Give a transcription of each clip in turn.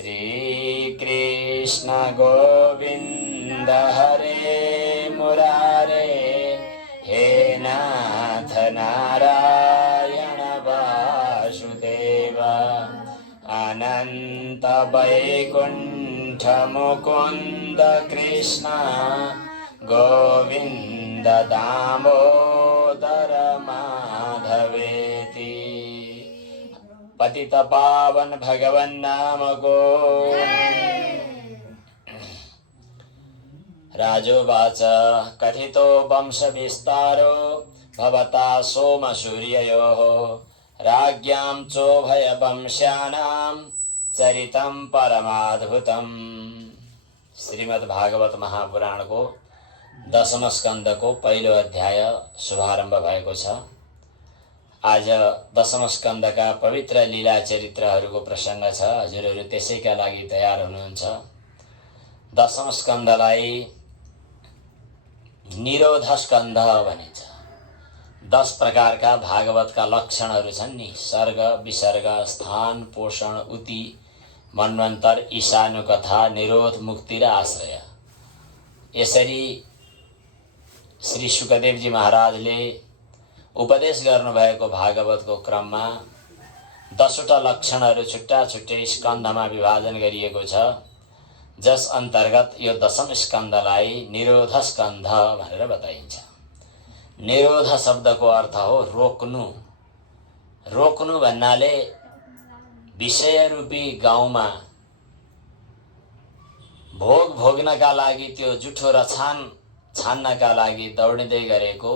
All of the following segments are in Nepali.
श्री कृष्ण गोविंद हरे मुरारे, हे नाथ नारायण वासुदेव, अनंत वैकुंठ मुकुंद कृष्ण गोविंद दामोदर माधवेति। पतित पावन भगवन नाम को राजोवाच कथितो वंश विस्तारो भवता सोम सूर्ययोः, राज्ञां चोभय वंश्यानां चरितं परमाद्भुतम्। श्रीमद् भागवत महापुराण को 10वां स्कन्द को पहिलो अध्याय शुभारम्भ भएको छ। आज 10वां स्कन्दका पवित्र लीला चरित्रहरूको प्रसङ्ग छ। हजुरहरू त्यसैका लागि तयार हुनुहुन्छ। 10वां स्कन्दलाई निरोध स्कन्द भनिन्छ। 10 प्रकारका भागवतका लक्षणहरू छन् नि, सर्ग, विसर्ग, स्थान, पोषण, उति, मन्वन्तर, ईशानुकथा, निरोध, मुक्ति र आश्रय। यसरी श्री शुकदेवजी महाराजले उपदेश गर्नुभएको भागवतको क्रममा 10वटा लक्षणहरू छुट्टा छुट्टै स्कन्धमा विभाजन गरिएको छ, जस अन्तर्गत यो 10औं स्कन्धलाई निरोध स्कन्ध भनेर बताइन्छ। निरोध शब्दको अर्थ हो रोक्नु। रोक्नु भन्नाले विषय रूपी गाउँमा भोग भोग्नका लागि त्यो जुठो रछान छान्नका लागि दौडिँदै गरेको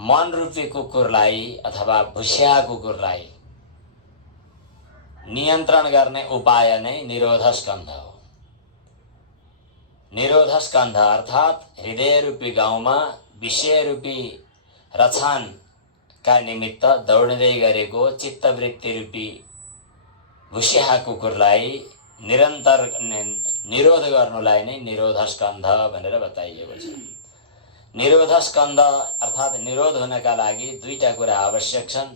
मन रूपी कुकुरलाई अथवा भुस्या कुकुरलाई नियन्त्रण गर्ने उपाय नै निरोध स्कन्ध हो। निरोध स्कन्ध अर्थात् हृदय रूपी गाउँमा विषय रूपी रछानका निमित्त दौडिँदै गरेको चित्तवृत्ति रूपी भुस्या कुकुरलाई निरन्तर निरोध गर्नुलाई नै निरोध स्कन्ध भनेर बताइएको छ। निरोध स्कन्ध अर्थात् निरोध हुनका लागि 2टा कुरा आवश्यक छन्।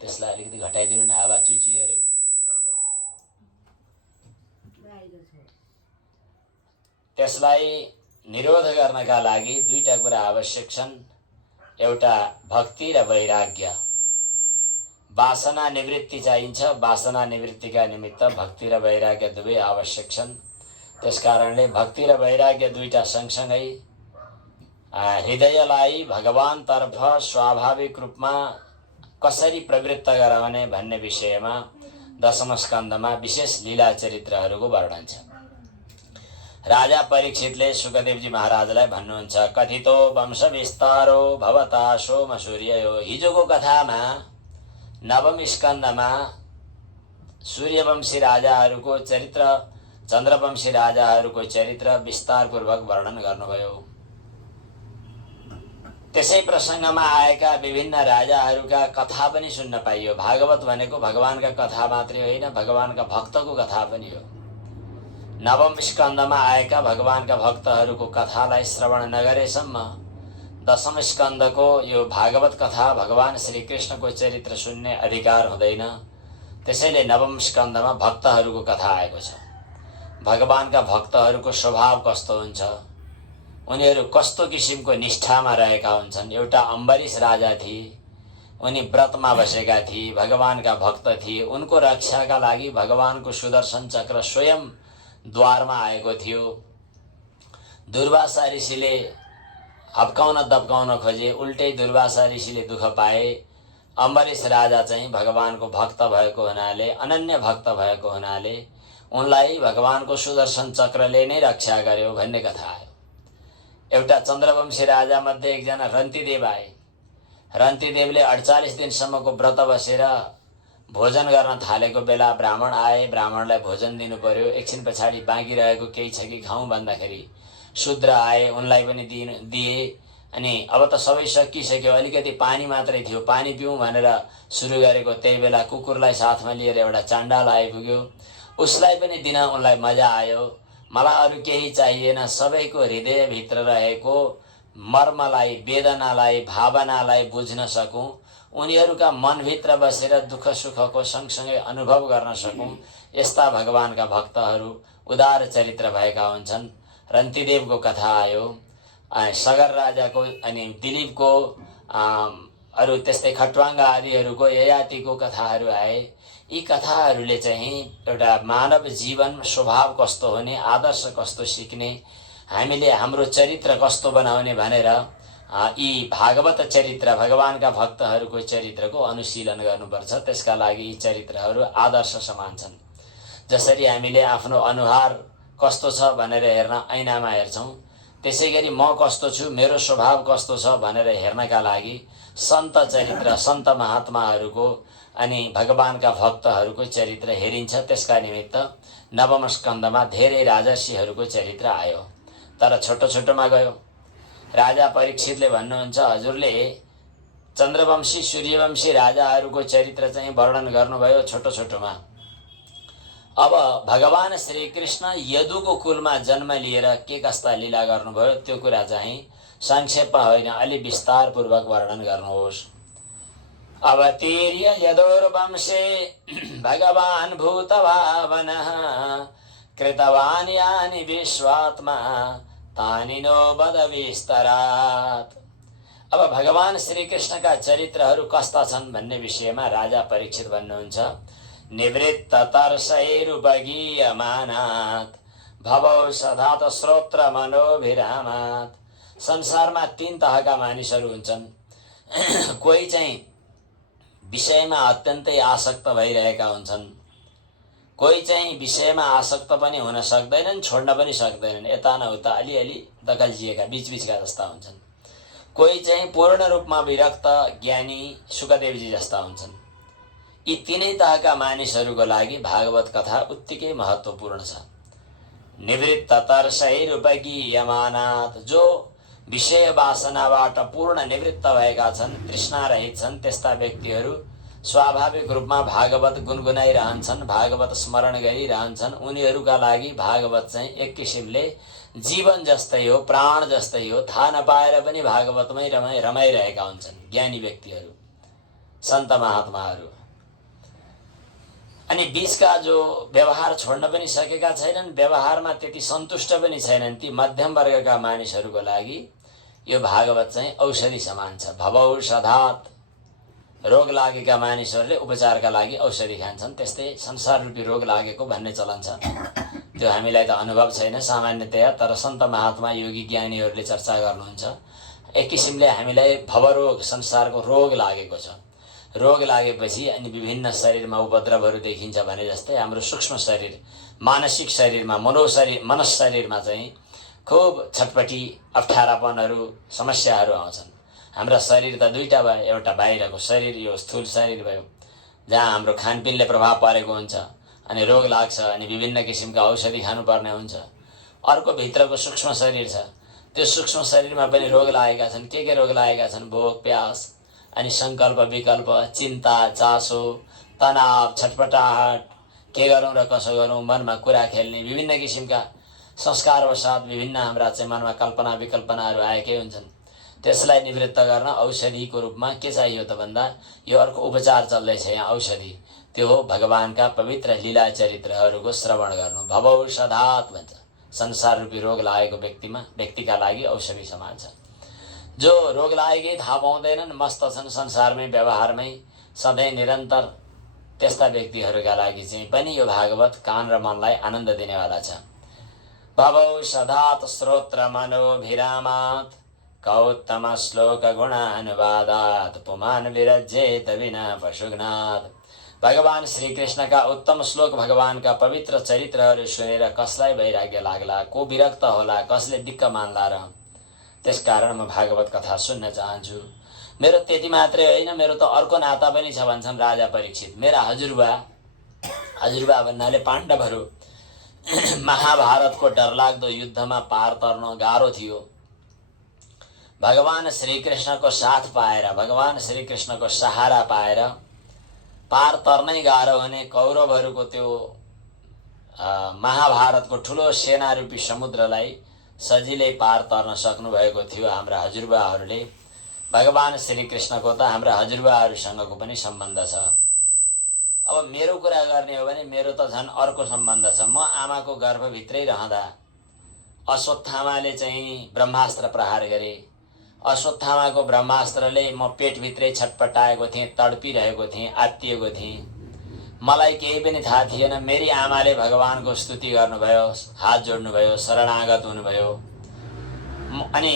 त्यसलाई अलिकति घटाइदिनु न, आवाज चुइचुइ गरेको। त्यसलाई निरोध गर्नका लागि 2टा कुरा आवश्यक छन्। एउटा भक्ति र वैराग्य। वासना निवृत्ति चाहिन्छ। वासना निवृत्तिका निमित्त भक्ति र वैराग्य दुवै आवश्यक छन्। त्यसकारणले भक्ति र वैराग्य 2टा सँगसँगै हृदयलाई भगवानतर्फ स्वाभाविक रूपमा कसरी प्रवृत्त गराउने भन्ने विषयमा 10वां स्कन्धमा विशेष लीला चरित्रहरूको वर्णन छ। राजा परीक्षितले शुकदेवजी महाराजलाई भन्नुहुन्छ, कथितो वंश विस्तारो भवता सोम सूर्ययो। हिजोको कथामा 9औं स्कन्धमा सूर्यवंशी राजाहरूको चरित्र, चन्द्रवंशी राजाहरूको चरित्र विस्तारपूर्वक वर्णन गर्नुभयो। त्यसै प्रसङ्गमा आएका विभिन्न राजाहरूका कथा पनि सुन्न पाइयो। भागवत भनेको भगवानका कथा मात्रै होइन, भगवानका भक्तको कथा पनि हो। 9औं स्कन्धमा आएका भगवानका भक्तहरूको कथालाई श्रवण नगरेसम्म 10औं स्कन्धको यो भागवत कथा भगवान श्रीकृष्णको चरित्र सुन्ने अधिकार हुँदैन। त्यसैले 9औं स्कन्धमा भक्तहरूको कथा आएको छ। भगवानका भक्तहरूको स्वभाव कस्तो हुन्छ, उनीहरू कस्तो किसिमको निष्ठामा रहेका हुन्छन्। एउटा अम्बरीश राजा थिए, उनी व्रतमा बसेका थिए, भगवानका भक्त थिए। उनको रक्षाका लागि भगवानको सुदर्शन चक्र स्वयं द्वारमा आएको थियो। दुर्वासा ऋषिले हप्काउन दप्काउन खोजे, उल्टै दुर्वासा ऋषिले दुःख पाए। अम्बरीश राजा चाहिँ भगवानको भक्त भएको हुनाले, अनन्य भक्त भएको हुनाले उनलाई भगवानको सुदर्शन चक्रले नै रक्षा गर्यो भन्ने कथा आयो। एउटा चन्द्रवंशी राजा मध्ये एकजना रन्तिदेव आए। रन्तिदेवले 48 दिनसम्मको व्रत बसेर भोजन गर्न थालेको बेला ब्राह्मण आए। ब्राह्मणलाई भोजन दिनु पर्यो। एकछिन पछाडि बाँकी रहेको केही छ कि खाउँ भन्दाखेरि शूद्र आए, उनलाई पनि दिए। अनि अब त सबै सकिसक्यो, अलिकति पानी मात्रै थियो, पानी पिउँ भनेर सुरु गरेको त्यही बेला कुकुरलाई साथमा लिएर एउटा चाण्डाल आइपुग्यो। उसलाई पनि दिन उनलाई मजा आयो। मलाई अरू केही चाहिएन, सबैको हृदयभित्र रहेको मर्मलाई, वेदनालाई, भावनालाई बुझ्न सकूँ, उनीहरूका मनभित्र बसेर दुःख सुखको सँगसँगै अनुभव गर्न सकूँ, यस्ता भगवानका भक्तहरू उदार चरित्र भएका हुन्छन्। रन्तिदेवको कथा आयो, सगर राजाको अनि दिलीपको अरू त्यस्तै खट्वाङ्गा आदिहरूको ययातिको कथाहरू आए। यी कथाहरूले चाहिँ एउटा मानव जीवन स्वभाव कस्तो हुने, आदर्श कस्तो सिक्ने, हामीले हाम्रो चरित्र कस्तो बनाउने भनेर यी भागवत चरित्र भगवानका भक्तहरूको चरित्रको अनुशीलन गर्नुपर्छ। त्यसका लागि यी चरित्रहरू आदर्श समान छन्। जसरी हामीले आफ्नो अनुहार कस्तो छ भनेर हेर्न ऐनामा हेर्छौँ, त्यसै गरी म कस्तो छु, मेरो स्वभाव कस्तो छ भनेर हेर्नका लागि सन्त चरित्र, सन्त महात्माहरूको अनि भगवानका भक्तहरूको चरित्र हेरिन्छ। त्यसका निमित्त नवम स्कन्धमा धेरै राजर्षिहरूको चरित्र आयो, तर छोटो छोटोमा गयो। राजा परीक्षितले भन्नुहुन्छ, हजुरले चन्द्रवंशी सूर्यवंशी राजाहरूको चरित्र चाहिँ वर्णन गर्नुभयो छोटो छोटोमा। अब भगवान श्रीकृष्ण यदुको कुलमा जन्म लिएर के कस्ता लीला गर्नुभयो त्यो कुरा चाहिँ संक्षेपमा होइन, अलि विस्तारपूर्वक वर्णन गर्नुहोस्। अवतीर्य यदुर्वंशे भगवान् भूतभावनः कृतवान् यानि विश्वात्मा तानि नो वद विस्तरात्। अब भगवान श्रीकृष्णका चरित्रहरू कस्ता छन् भन्ने विषयमा राजा परीक्षित भन्नुहुन्छ, निवृत्त तर्षैरुपगीयमानात् भवौ सधात श्रोत्र मनोभिरामात्। संसारमा तीन तहका मानिसहरू हुन्छन्। कोही चाहिँ विषयमा अत्यन्तै आसक्त भइरहेका हुन्छन्, कोही चाहिँ विषयमा आसक्त पनि हुन सक्दैनन्, छोड्न पनि सक्दैनन्, यता न उता अलिअलि दखल्जिएका बीचबीचका जस्ता हुन्छन्। कोही चाहिँ पूर्ण रूपमा विरक्त ज्ञानी सुखदेवजी जस्ता हुन्छन्। यी तीनै तहका मानिसहरूको लागि भागवत कथा उत्तिकै महत्त्वपूर्ण छ। निवृत्त तर्षैरुपगीयमानात्, जो विषय वासनाबाट पूर्ण निवृत्त भएका छन्, तृष्णा रहित छन्, त्यस्ता व्यक्तिहरू स्वाभाविक रूपमा भागवत गुनगुनाइरहन्छन्, भागवत स्मरण गरिरहन्छन्। उनीहरूका लागि भागवत चाहिँ एक किसिमले जीवन जस्तै हो, प्राण जस्तै हो। थाहा नपाएर पनि भागवतमै रमाइरहेका हुन्छन् ज्ञानी व्यक्तिहरू, सन्त महात्माहरू। अनि बीचका जो व्यवहार छोड्न पनि सकेका छैनन्, व्यवहारमा त्यति सन्तुष्ट पनि छैनन्, ती मध्यम वर्गका मानिसहरूको लागि यो भागवत चाहिँ औषधि समान छ। भवौषधात्, रोग लागेका मानिसहरूले उपचारका लागि औषधि खान्छन्, त्यस्तै संसार रूपी रोग लागेको भन्ने चलन छ। त्यो हामीलाई त अनुभव छैन सामान्यतया, तर सन्त महात्मा योगी ज्ञानीहरूले चर्चा गर्नुहुन्छ। एक किसिमले हामीलाई भवरोग, संसारको रोग लागेको छ। रोग लागेपछि अनि विभिन्न शरीरमा उपद्रवहरू देखिन्छ भने जस्तै हाम्रो सूक्ष्म शरीर, मानसिक शरीरमा, मनशरीरमा चाहिँ खुब छटपटी, अप्ठ्यारापनहरू, समस्याहरू आउँछन्। हाम्रा शरीर त दुईटा भयो, एउटा बाहिरको शरीर, यो स्थूल शरीर भयो, जहाँ हाम्रो खानपिनले प्रभाव परेको हुन्छ अनि रोग लाग्छ अनि विभिन्न किसिमका औषधि खानुपर्ने हुन्छ। अर्को भित्रको सूक्ष्म शरीर छ, त्यो सूक्ष्म शरीरमा पनि रोग लागेका छन्। के रोग लागेका छन्? भोक, प्यास, अनि सङ्कल्प विकल्प, चिन्ता, चासो, तनाव, छटपटाहट, के गरौँ र कसो गरौँ, मनमा कुरा खेल्ने, विभिन्न किसिमका संस्कारवशात विभिन्न हाम्रा चाहिँ मनमा कल्पना विकल्पनाहरू आएकै हुन्छन्। त्यसलाई निवृत्त गर्न औषधिको रूपमा के चाहियो त भन्दा यो अर्को उपचार चल्दैछ यहाँ, औषधि। त्यो हो भगवानका पवित्र लीला चरित्रहरूको श्रवण गर्नु। भवौषधात् भन्छ, संसार रूपी रोग लागेको व्यक्तिका लागि औषधि समान छ। जो रोग लागेकै थाहा पाउँदैनन्, मस्त छन् संसारमै, व्यवहारमै सधैँ निरन्तर, त्यस्ता व्यक्तिहरूका लागि चाहिँ पनि यो भागवत कान र मनलाई आनन्द दिनेवाला छ। भवौषधात् श्रोत्र मनोभिरामात् कौत्तम श्लोक गुणानुवादात् पुमान् विरज्येत विना पशुघ्नात्। भगवान श्रीकृष्णका उत्तम श्लोक, भगवानका पवित्र चरित्रहरू सुनेर कसलाई वैराग्य लाग्ला, को विरक्त होला, कसले दिक्क मान्ला र। त्यसकारण म भागवत कथा सुन्न चाहन्छु। मेरो त्यति मात्रै होइन, मेरो त अर्को नाता पनि छ भन्छन् राजा परीक्षित। मेरा हजुरबा भन्नाले पाण्डवहरू महाभारतको डरलाग्दो युद्धमा पार तर्न गाह्रो थियो। भगवान श्रीकृष्णको साथ पाएर, भगवान श्रीकृष्णको सहारा पाएर पार तर्नै गाह्रो हुने कौरवहरूको त्यो महाभारतको ठुलो सेना रूपी समुद्रलाई सजिलै पार तर्न सक्नुभएको थियो हाम्रा हजुरबाहरूले। भगवान श्रीकृष्णको त हाम्रा हजुरबाहरूसँगको पनि सम्बन्ध छ। अब अब मेरो कुरा गर्ने हो भने मेरो त झन् अर्को सम्बन्ध छ। म आमाको गर्भभित्रै रहँदा अश्वत्थामाले चाहिँ ब्रह्मास्त्र प्रहार गरे। अश्वत्थामाको ब्रह्मास्त्रले म पेटभित्रै छटपटाएको थिएँ, तडपिरहेको थिएँ, आत्तिएको थिएँ। मलाई केही पनि थाहा थिएन। मेरी आमाले भगवानको स्तुति गर्नुभयो, हात जोड्नुभयो, शरणागत हुनुभयो। अनि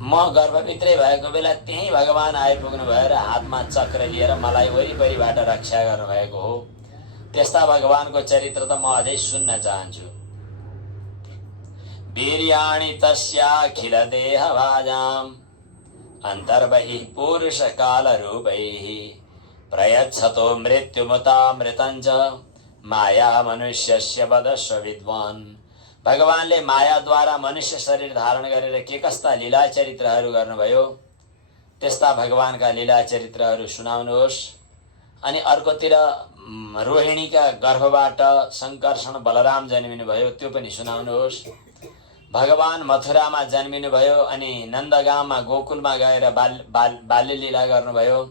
म गर्भभित्रै भएको बेला त्यही भगवान आइपुग्नु भयो र हातमा चक्र लिएर मलाई वरिपरिबाट रक्षा गर्नुभएको हो। त्यस्ता भगवानको चरित्र त म अझै सुन्न चाहन्छु। वीर्याणि तस्याखिल देहभाजाम् अन्तर्बहिः पुरुषकालरूपैः प्रयच्छतो मृत्युमुतामृतञ्च माया मनुष्यस्य वदस्व विद्वान्। भगवानले मायाद्वारा मनुष्य शरीर धारण गरेर के कस्ता लीला चरित्रहरू गर्नुभयो, त्यस्ता भगवानका लीला चरित्रहरू सुनाउनुहोस्। अनि अर्कोतिर रोहिणीका गर्भबाट शङ्कर्षण बलराम जन्मिनुभयो, त्यो पनि सुनाउनुहोस्। भगवान मथुरामा जन्मिनुभयो अनि नन्दगाममा गोकुलमा गएर बाल्य लीला गर्नुभयो।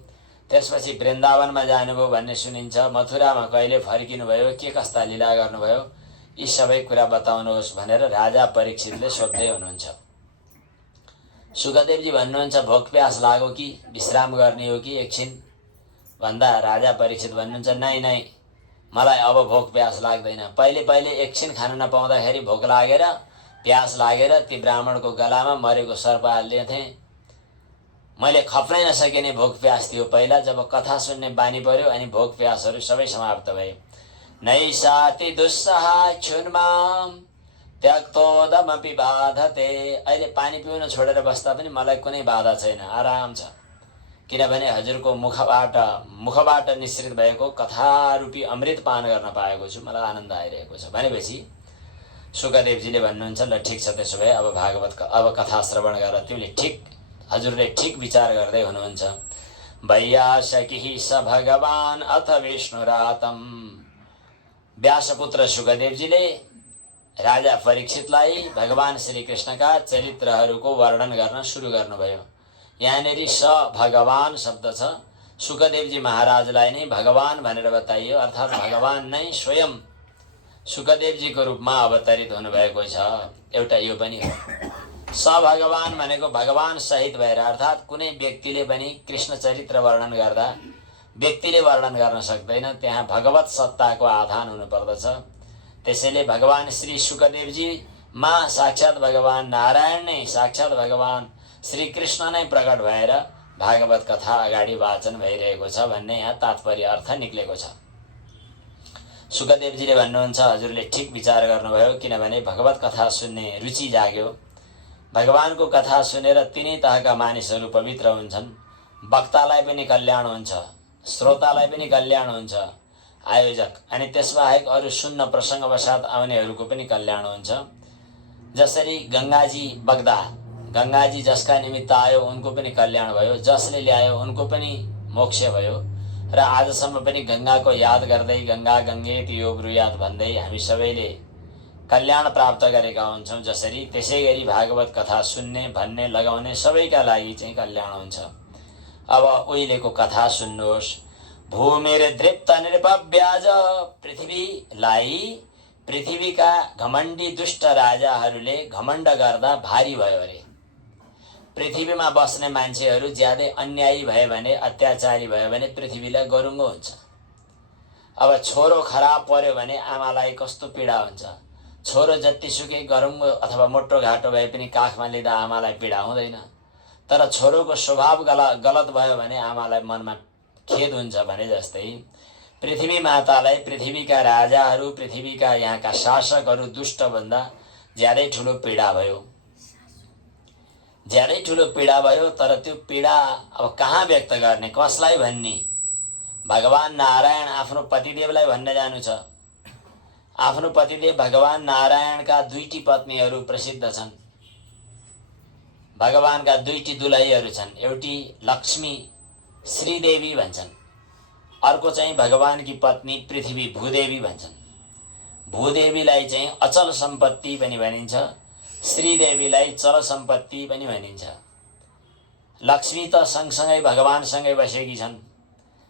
त्यसपछि वृन्दावनमा जानुभयो भन्ने सुनिन्छ। मथुरामा कहिले फर्किनुभयो, के कस्ता लीला गर्नुभयो, यी सबै कुरा बताउनुहोस् भनेर राजा परीक्षितले सोध्दै हुनुहुन्छ। सुखदेवजी भन्नुहुन्छ भोक प्यास लाग्यो कि विश्राम गर्ने हो कि एकछिन भन्दा राजा परीक्षित भन्नुहुन्छ नै मलाई अब भोक प्यास लाग्दैन। पहिले एकछिन खान नपाउँदाखेरि भोक लागेर प्यास लागेर ती ब्राह्मणको गलामा मरेको सर्प हाल्दिन्थेँ। मैले खप्नै नसकिने भोक प्यास थियो पहिला। जब कथा सुन्ने बानी पर्यो अनि भोक प्यासहरू सबै समाप्त भए। नैषाति दुस्सहा क्षुन्माम त्यक्तोदमपि बाधते। अहिले पानी पिउन छोडेर बस्दा पनि मलाई कुनै बाधा छैन, आराम छ। किनभने हजुरको मुखबाट निश्रित भएको कथारूपी अमृत पान गर्न पाएको छु, मलाई आनन्द आइरहेको छ भनेपछि सुखदेवजीले भन्नुहुन्छ ल ठिक छ, त्यसो भए अब कथा श्रवण गर। तिमीले हजुरले ठिक विचार गर्दै हुनुहुन्छ। वैयासकिः स भगवान् अथ विष्णुरातम्। व्यासपुत्र सुखदेवजीले राजा परीक्षितलाई भगवान श्रीकृष्णका चरित्रहरूको वर्णन गर्न सुरु गर्नुभयो। यहाँनिर स भगवान शब्द छ। सुखदेवजी महाराजलाई नै भगवान भनेर बताइयो, अर्थात् भगवान नै स्वयं सुखदेवजीको रूपमा अवतरित हुनुभएको छ। एउटा यो पनि हो। स भगवान भनेको भगवान सहित भएर, अर्थात् कुनै व्यक्तिले पनि कृष्ण चरित्र वर्णन गर्दा व्यक्तिले वर्णन गर्न सक्दैन, त्यहाँ भगवत सत्ताको आधान हुनुपर्दछ। त्यसैले भगवान श्री सुखदेवजीमा साक्षात् भगवान नारायण नै, साक्षात् भगवान श्रीकृष्ण नै प्रकट भएर भागवत कथा अगाडि वाचन भइरहेको छ भन्ने यहाँ तात्पर्य अर्थ निक्लेको छ। सुखदेवजीले भन्नुहुन्छ हजुरले ठिक विचार गर्नुभयो, किनभने भगवत कथा सुन्ने रुचि जाग्यो। भगवानको कथा सुनेर तिनै तहका मानिसहरू पवित्र हुन्छन्। वक्तालाई पनि कल्याण हुन्छ, श्रोतालाई पनि कल्याण हुन्छ, आयोजक अनि त्यसबाहेक अरू सुन्न प्रसङ्गवशात आउनेहरूको पनि कल्याण हुन्छ। जसरी गङ्गाजी बग्दा, गङ्गाजी जसका निमित्त आयो उनको पनि कल्याण भयो, जसले ल्यायो उनको पनि मोक्ष भयो। र आजसम्म पनि गङ्गाको याद गर्दै गङ्गा गङ्गेति यो ब्रुयात भन्दै हामी सबैले कल्याण प्राप्त गरेका हुन्छौँ। जसरी त्यसै गरी भागवत कथा सुन्ने, भन्ने, लगाउने सबैका लागि चाहिँ कल्याण हुन्छ। अब उहिलेको कथा सुन्नुहोस्। भूमिर्दृप्त नृपव्याज। पृथ्वीलाई पृथ्वीका घमण्डी दुष्ट राजाहरूले घमण्ड गर्दा भारी भयो अरे। पृथ्वीमा बस्ने मान्छेहरू ज्यादै अन्यायी भए भने, अत्याचारी भयो भने पृथ्वीलाई गरुङ्गो हुन्छ। अब छोरो खराब पर्यो भने आमालाई कस्तो पीडा हुन्छ। छोरो जतिसुकै गरुङ्गो अथवा मोटो घाटो भए पनि काखमा लिँदा आमालाई पीडा हुँदैन। तर छोरोको स्वभाव गलत भयो भने आमालाई मनमा खेद हुन्छ भने जस्तै पृथ्वी मातालाई पृथ्वीका राजाहरू, पृथ्वीका यहाँका शासकहरू दुष्टभन्दा ज्यादै ठुलो पीडा भयो, ज्यादै ठुलो पीडा भयो। तर त्यो पीडा अब कहाँ व्यक्त गर्ने, कसलाई भन्ने? भगवान नारायण आफ्नो पतिदेवलाई भन्न जानु छ। आफ्नो पतिदेव भगवान नारायणका दुईटी पत्नीहरू प्रसिद्ध छन्। भगवानका दुईटी दुलहीहरू छन्। एउटी लक्ष्मी श्रीदेवी भन्छन्, अर्को चाहिँ भगवानकी पत्नी पृथ्वी भूदेवी भन्छन्। भूदेवीलाई चाहिँ अचल सम्पत्ति पनि भनिन्छ, श्रीदेवीलाई चल सम्पत्ति पनि भनिन्छ। लक्ष्मी त सँगसँगै भगवानसँगै बसेकी छन्।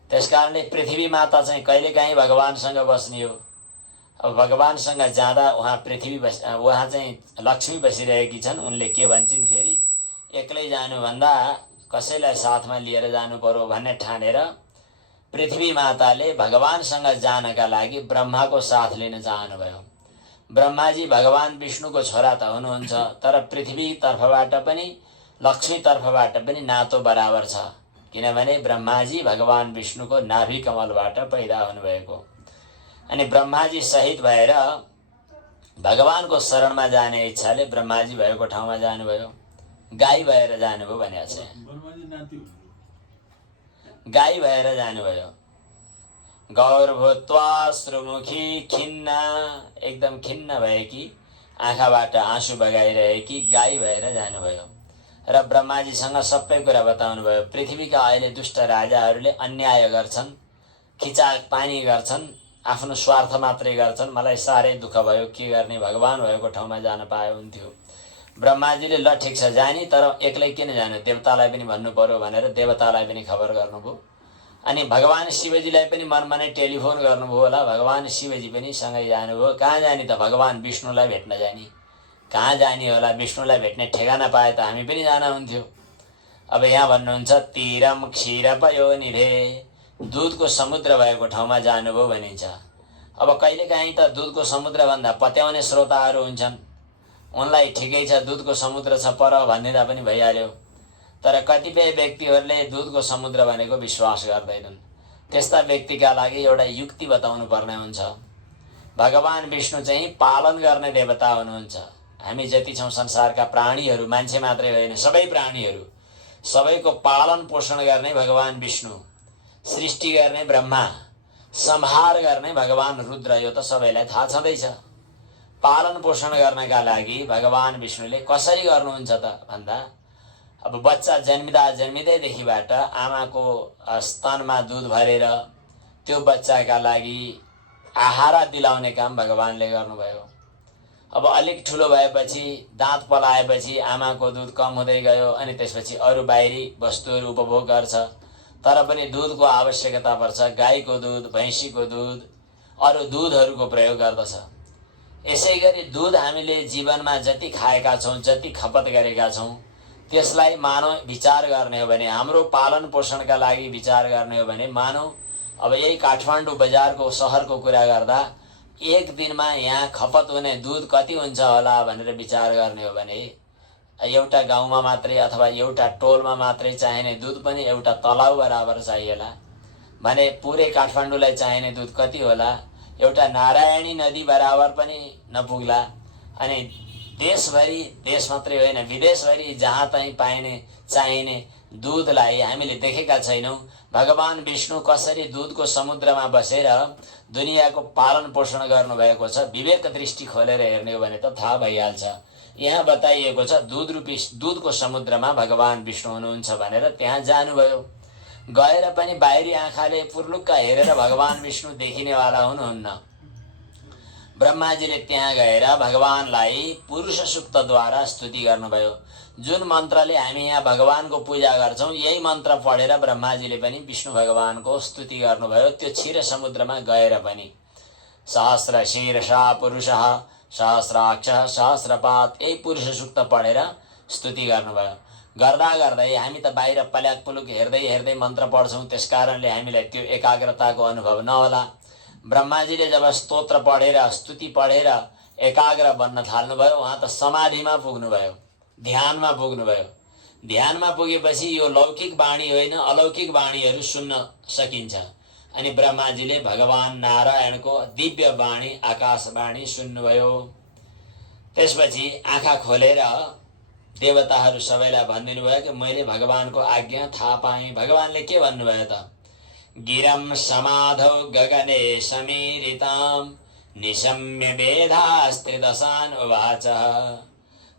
त्यसकारणले पृथ्वी माता चाहिँ कहिलेकाहीँ भगवानसँग बस्ने हो। अब भगवानसँग जाँदा उहाँ उहाँ चाहिँ लक्ष्मी बसिरहेकी छन्। उनले के भन्छन् फेरि, एक्लै जानुभन्दा कसैलाई साथमा लिएर जानु पर्यो भन्ने ठानेर पृथ्वी माताले भगवानसँग जानका लागि ब्रह्माको साथ लिन चाहनुभयो। ब्रह्माजी भगवान विष्णुको छोरा त हुनुहुन्छ, तर पृथ्वी तर्फबाट पनि लक्ष्मी तर्फबाट पनि नातो बराबर छ, किनभने ब्रह्माजी भगवान विष्णुको नाभि कमलबाट पैदा हुनुभएको। अनि ब्रह्माजी शहीद भएर भगवानको शरणमा जाने इच्छाले ब्रह्माजी भएको ठाउँमा जानुभयो। गाई भएर जानुभयो भनेको छ, गाई भएर जानुभयो। गौरभूत्वा श्रुमुखी खिन्न, एकदम खिन्न भएकी, आँखाबाट आँसु बगाइरहेकी गाई भएर जानुभयो र ब्रह्माजीसँग सबै कुरा बताउनु भयो। पृथ्वीका अहिले दुष्ट राजाहरूले अन्याय गर्छन्, खिचाक पानी गर्छन्, आफ्नो स्वार्थ मात्रै गर्छन्। मलाई साह्रै दुःख भयो, के गर्ने, भगवान भएको ठाउँमा जान पाए हुन्थ्यो। ब्रह्माजीले ल ठिक छ जाने, तर एक्लै किन जानु, देवतालाई पनि भन्नु पर्यो भनेर देवतालाई पनि खबर गर्नुभयो। अनि भगवान शिवजीलाई पनि मनमा नै टेलिफोन गर्नुभयो होला। भगवान शिवजी पनि सँगै जानुभयो। कहाँ जाने त, भगवान विष्णुलाई भेट्न जाने। कहाँ जाने होला, विष्णुलाई भेट्ने ठेगाना पाए त हामी पनि जान हुन्थ्यो। अब यहाँ भन्नुहुन्छ तीरम क्षीरपयोनिधे, दुधको समुद्र भएको ठाउँमा जानुभयो भनिन्छ। अब कहिलेकाहीँ त दुधको समुद्रभन्दा पत्याउने श्रोताहरू हुन्छन्, उनलाई ठिकै छ दुधको समुद्र छ पर भनिदिँदा पनि भइहाल्यो। तर कतिपय व्यक्तिहरूले दुधको समुद्र भनेको विश्वास गर्दैनन्। त्यस्ता व्यक्तिका लागि एउटा युक्ति बताउनु पर्ने हुन्छ। भगवान विष्णु चाहिँ पालन गर्ने देवता हुनुहुन्छ। हामी जति छौँ संसारका प्राणीहरू, मान्छे मात्रै होइन, सबै प्राणीहरू, सबैको पालन पोषण गर्ने भगवान विष्णु, सृष्टि गर्ने ब्रह्मा, संहार गर्ने भगवान रुद्र, यो त सबैलाई थाहा छँदैछ। पालन पोषण गर्नका लागि भगवान विष्णुले कसरी गर्नुहुन्छ त भन्दा, अब बच्चा जन्मिँदैदेखिबाट आमाको स्तनमा दुध भरेर त्यो बच्चाका लागि आहारा दिलाउने काम भगवानले गर्नुभयो। अब अलिक ठुलो भएपछि, दाँत पलाएपछि आमाको दुध कम हुँदै गयो, अनि त्यसपछि अरू बाहिरी वस्तुहरू उपभोग गर्छ, तर पनि दुधको आवश्यकता पर्छ। गाईको दुध, भैँसीको दुध, अरू दुधहरूको प्रयोग गर्दछ। यसै गरी दुध हामीले जीवनमा जति खाएका छौँ, जति खपत गरेका छौँ, त्यसलाई मानव विचार गर्ने हो भने, हाम्रो पालन पोषणका लागि विचार गर्ने हो भने, मानव अब यही काठमाडौँ बजारको सहरको कुरा गर्दा एक दिनमा यहाँ खपत हुने दुध कति हुन्छ होला भनेर विचार गर्ने हो भने, एउटा गाउँमा मात्रै अथवा एउटा टोलमा मात्रै चाहिने दुध पनि एउटा तलाउ बराबर चाहिएला भने पुरै काठमाडौँलाई चाहिने दुध कति होला, एउटा नारायणी नदी बराबर पनि नपुग्ला। अनि देशभरि, देश मात्रै होइन विदेशभरि जहाँ तहीँ पाइने चाहिने दुधलाई हामीले देखेका छैनौँ। भगवान विष्णु कसरी दुधको समुद्रमा बसेर दुनियाँको पालन पोषण गर्नुभएको छ, विवेक दृष्टि खोलेर हेर्ने हो भने त थाहा भइहाल्छ। यहाँ बताइएको छ दुधको समुद्रमा भगवान विष्णु हुनुहुन्छ भनेर त्यहाँ जानुभयो। गएर पनि बाहिरी आँखाले पुर्लुक्क हेरेर भगवान विष्णु देखिनेवाला हुनुहुन्न। ब्रह्माजीले त्यहाँ गएर भगवानलाई पुरुष सूक्तद्वारा स्तुति गर्नुभयो। जुन मन्त्रले हामी यहाँ भगवानको पूजा गर्छौँ, यही मन्त्र पढेर ब्रह्माजीले पनि विष्णु भगवानको स्तुति गर्नुभयो। त्यो क्षीर समुद्रमा गएर पनि सहस्र शीर्षा पुरुषः सहस्राक्षः सहस्रपात, यही पुरुष सूक्त पढेर स्तुति गर्नुभयो। गर्दा गर्दै हामी त बाहिर पल्याक पुलुक हेर्दै हेर्दै मन्त्र पढ्छौँ, त्यसकारणले हामीलाई त्यो एकाग्रताको अनुभव नहोला। ब्रह्माजीले जब स्तोत्र पढेर स्तुति पढेर एकाग्र बन्न थाल्नुभयो, उहाँ त समाधिमा पुग्नुभयो, ध्यानमा पुग्नुभयो। ध्यानमा पुगेपछि यो लौकिक वाणी होइन, अलौकिक वाणीहरू सुन्न सकिन्छ। अनि ब्रह्माजीले भगवान नारायणको दिव्य वाणी, आकाशवाणी सुन्नुभयो। त्यसपछि आँखा खोलेर देवताहरू सबैलाई भनिदिनु भयो कि मैले भगवानको आज्ञा थाहा पाएँ। भगवानले के भन्नुभयो त, गिरम समाधौ गगने समीरिताम निशम्य वेदास्त्रिदशान उवाच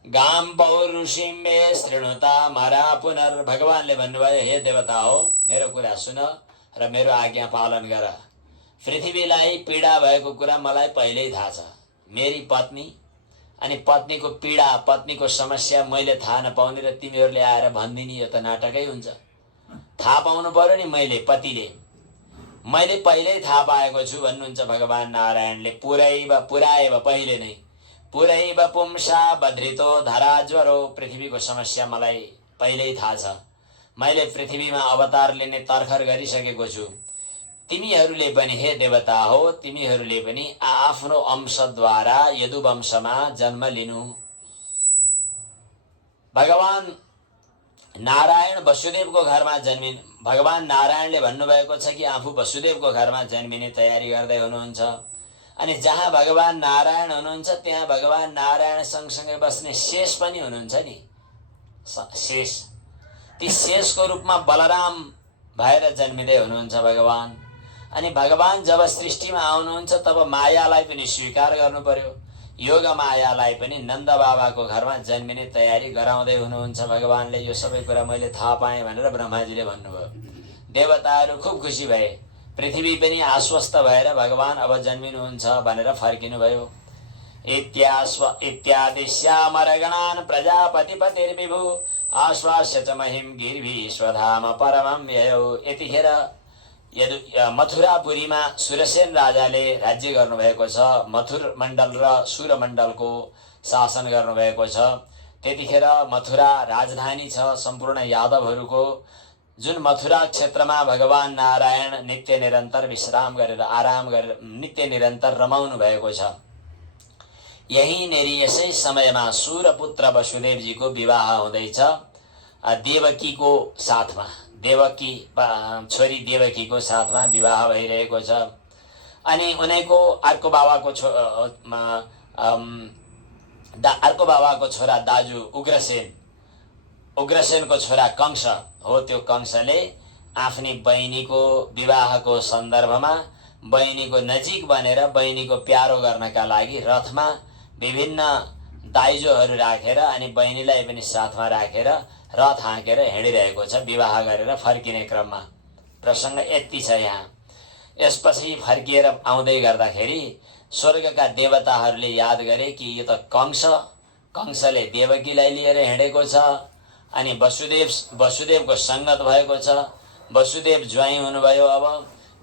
गाम पौरुषिं मे शृणुता मरा पुनर्। भगवानले भन्नुभयो, हे देवता हो, मेरो कुरा सुन र मेरो आज्ञा पालन गर। पृथ्वीलाई पीडा भएको कुरा मलाई पहिल्यै थाहा छ। मेरी पत्नी अनि पत्नीको पीडा, पत्नीको समस्या मैले थाहा नपाउने र तिमीहरूले आएर भनिदिने, यो त नाटकै हुन्छ। थाहा पाउनु पर्यो नि मैले, पतिले। मैले पहिल्यै थाहा पाएको छु भन्नुहुन्छ भगवान नारायणले। पुराएव पहिले नै पुरैव पुंसा बद्रितो धरा ज्वरो। पृथ्वीको समस्या मलाई पहिल्यै थाहा छ। मैले पृथ्वीमा अवतार लिने तर्खर गरिसकेको छु। तिमीहरूले पनि हे देवता हो, तिमीहरूले पनि आफ्नो अंशद्वारा यदुवंशमा जन्म लिनु। भगवान नारायण वसुदेवको घरमा जन्मिन्। भगवान नारायणले भन्नुभएको छ कि आफू वसुदेवको घरमा जन्मिने तयारी गर्दै हुनुहुन्छ। अनि जहाँ भगवान नारायण हुनुहुन्छ त्यहाँ भगवान नारायण सँगसँगै बस्ने शेष पनि हुनुहुन्छ नि। शेष, ती शेषको रूपमा बलराम भएर जन्मिँदै हुनुहुन्छ भगवान। अनि भगवान जब सृष्टिमा आउनुहुन्छ तब मायालाई पनि स्वीकार गर्नु पर्यो। योग मायालाई पनि नन्द बाबाको घरमा जन्मिने तयारी गराउँदै हुनुहुन्छ भगवानले। यो सबै कुरा मैले थाहा पाएँ भनेर ब्रह्माजीले भन्नुभयो। देवताहरू खुब खुसी भए। पृथ्वी पनि आश्वस्त भएर भगवान अब जन्मिनुहुन्छ भनेर फर्किनु भयो। इत्यादि श्यामरगणान् प्रजापतिपतिर्विभु आश्वास्य च महिं गिर्भिः स्वधाम परमं ययौ। यतिखेर मथुरापुरीमा सुरसेन राजाले राज्य गर्नुभएको छ। मथुर मण्डल र सुर मण्डलको शासन गर्नुभएको छ। त्यतिखेर मथुरा राजधानी छ सम्पूर्ण यादवहरूको। जुन मथुरा क्षेत्रमा भगवान नारायण नित्य निरन्तर विश्राम गरेर आराम गरेर नित्य निरन्तर रमाउनु भएको छ। यहीँनेरि यसै समयमा सूरपुत्र वसुदेवजीको विवाह हुँदैछ देवकीको साथमा। देवकी छोरी देवकीको साथमा विवाह भइरहेको छ। अनि उनीको अर्को बाबाको छोरा दाजु उग्रसेनको छोरा कंस हो। त्यो कंसले आफ्नी बहिनीको विवाहको सन्दर्भमा बहिनीको नजिक बनेर बहिनीको प्यारो गर्नका लागि रथमा विभिन्न दाइजोहरू राखेर अनि बहिनीलाई पनि साथमा राखेर रथ हाँकेर हिँडिरहेको छ विवाह गरेर फर्किने क्रममा। प्रसङ्ग यति छ यहाँ। यसपछि फर्किएर आउँदै गर्दाखेरि स्वर्गका देवताहरूले याद गरे कि यो त कंसले देवकीलाई लिएर हिँडेको छ। अनि वसुदेवको सङ्गत भएको छ। वसुदेव ज्वाइँ हुनुभयो। अब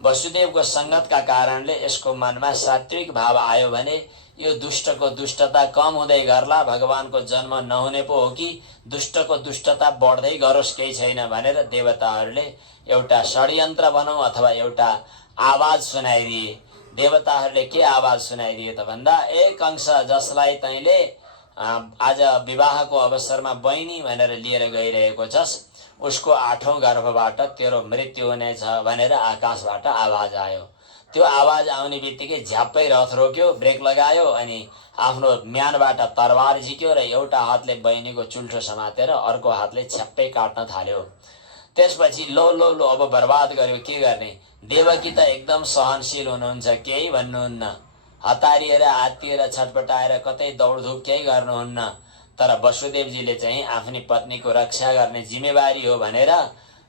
वसुदेवको सङ्गतका कारणले यसको मनमा सात्विक भाव आयो भने यो दुष्टको दुष्टता कम हुँदै गर्ला, भगवानको जन्म नहुने पो हो कि दुष्टको दुष्टता बढ्दै गरोस्, केही छैन भनेर देवताहरूले एउटा षड्यन्त्र बनाऊ अथवा एउटा आवाज सुनाइदिए। देवताहरूले के आवाज सुनाइदिए त भन्दा, ए कंस, जसलाई तैँले आज विवाहको अवसरमा बहिनी भनेर लिएर गइरहेको छस्, उसको 8औं गर्भबाट तेरो मृत्यु हुनेछ भनेर आकाशबाट आवाज आयो। त्यो आवाज आउने बित्तिकै झ्याप्पै रथ रोक्यो, ब्रेक लगायो अनि आफ्नो म्यानबाट तरवार झिक्यो र एउटा हातले बहिनीको चुल्ठो समातेर अर्को हातले छ्याप्पै काट्न थाल्यो। त्यसपछि लो अब बर्बाद गर्यो, के गर्ने। देवकी त एकदम सहनशील हुनुहुन्छ, केही भन्नुहुन्न, हतारिएर आत्तिएर छटपटाएर कतै दौडधुप केही गर्नुहुन्न। तर वसुदेवजीले चाहिँ आफ्नी पत्नीको रक्षा गर्ने जिम्मेवारी हो भनेर